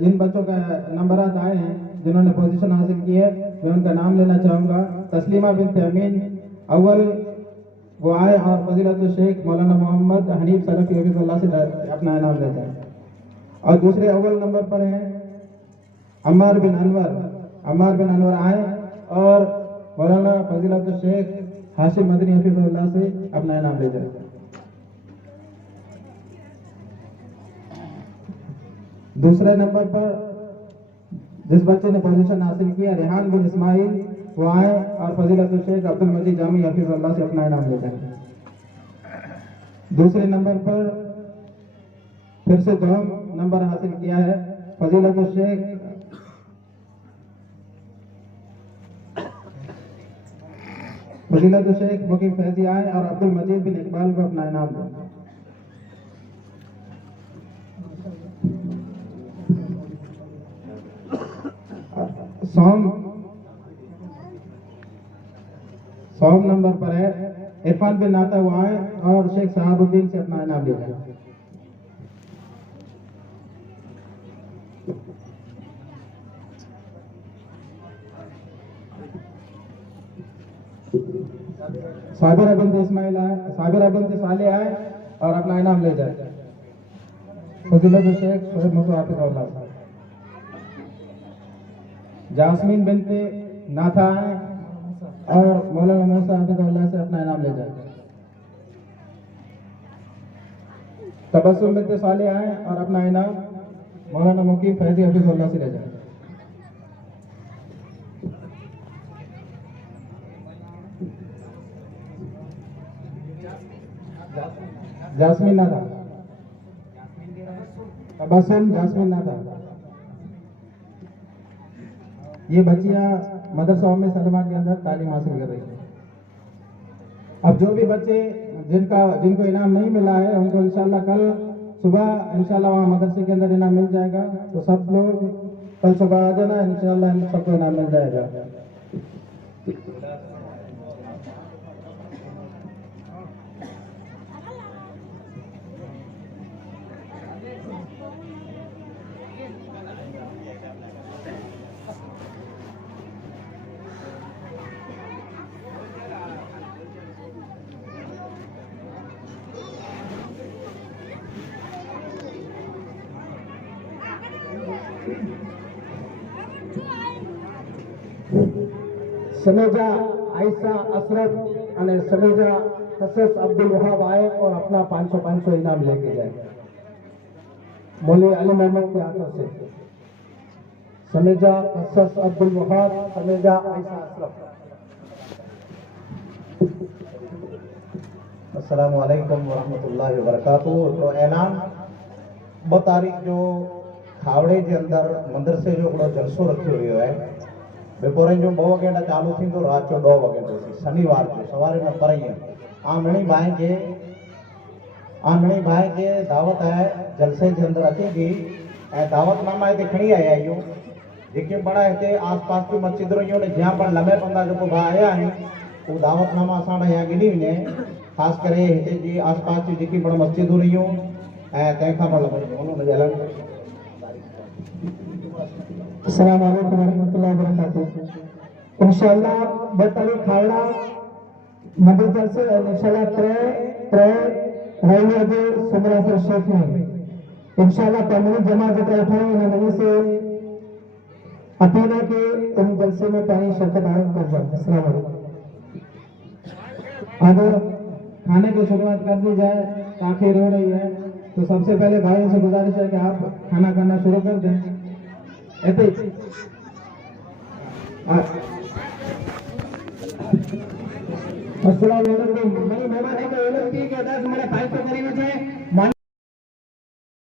जिन बच्चों का नंबरात आए हैं जिन्होंने पोजीशन हासिल की है मैं उनका नाम लेना चाहूँगा। तस्लीमा बिन्त अमीन अव्वल वो आए और फजीलतुल शेख मौलाना मोहम्मद हनीफ सलफी हफिज़हुल्लाह से अपना इनाम ले जाए। और दूसरे अव्वल नंबर पर हैं अम्मार बिन अनवर आए और मौलाना फजीलत शेख हाशिम मदनी हफीजुल्लाह से अपना इनाम ले जाए। दूसरे नंबर पर जिस बच्चे ने पोजीशन हासिल किया रेहान बिन इस्माइल, वो आए और फजीलत शेख अब्दुल मजीद जामी हफीजुल्लाह से अपना इनाम ले जाए। दूसरे नंबर पर फिर से दोहम नंबर हासिल किया है फजीलत शेख मुकीम फैजी आए और अब्दुल मजीद बिन इकबाल को अपना इनाम दें। सौम नंबर पर है इरफान बिन नाता, वो आए और शेख सहाबुद्दीन से अपना इनाम ले जाए। साबिरा बिन साले आए और अपना इनाम ले जाए। फजीलत शेख शोएब मुफ्ती हाफिज़हुल्लाह साहब। जास्मीन बिनते नाथा आए और मौलाना मूसा हाफिज़हुल्लाह से अपना इनाम ले जाए। तबस्सुम बिनते साले आए और अपना इनाम मौलाना मुकीम फैजी हफीज़हुल्लाह से ले जाए। जास्मीन नाथा, तबस्सुम जास्मीन नाथा। ये बच्चियां मदरसा में सलमा के अंदर तालीम हासिल कर रही है। अब जो भी बच्चे जिनको इनाम नहीं मिला है उनको इंशाल्लाह कल सुबह इंशाल्लाह वहाँ मदरसे के अंदर इनाम मिल जाएगा। तो सब लोग कल सुबह आ जाना, इंशाल्लाह इन सबको इनाम मिल जाएगा। समेजा आयशा अशरफ અને समेजा कसस अब्दुल वहाब आए और अपना 500 इनाम लेके जाए। मौलवी अली मोहम्मद के हाथों से समेजा कसस अब्दुल वहाब, समेजा आयशा अशरफ। अस्सलामु अलैकुम वरहमतुल्लाहि वबरकातुहू। तो ऐलान 2 तारीख जो खावड़े के अंदर मदरसे जो हिकिड़ो जलसो रखियो वियो आहे। बपोरे जो 2 वॻे खां चालू थींदो, राति जो 2 वॻे ताईं, शनिवार जो सवारे में परीहं। आमणी भाई के दावत है जलसे के अंदर अचेगी ऐं दावतनामा हिते खणी आया आहियूं। जेके पण हिते आस पास की मस्जिदूं आहिनि जहाँ पण लमे पंदा जेको भाउ आया आहिनि उहो दावतनामा असां वटि यहाँ गिनी वञे। ख़ासि करे हिते जी आस पास जी जेकी पण मस्जिदूं रहियूं ऐं तंहिंखां पण लमे उनजे ऐलान। अस्सलाम वालेकुम वरहमतुल्लाहि वबरकातुहू। इंशाअल्लाह 2 तारीख खावड़ा मदरसा से इंशाअल्लाह 3 रविवार जो सुमरा से शेख में इंशाअल्लाह तमाम जमात इकट्ठा उठाएंगे। नबी से अपील है कि तुम जलसे में पानी शिरकत आरंभ कर जाओ। अस्सलाम वालेकुम। अब खाने की शुरुआत कर दी जाए, आखिर हो रही है तो सबसे पहले भाइयों से गुजारिश है कि आप खाना खाना शुरू कर दें। अस्सलाम वालेकुम। मेरी मेहमान है कि 500 करीब है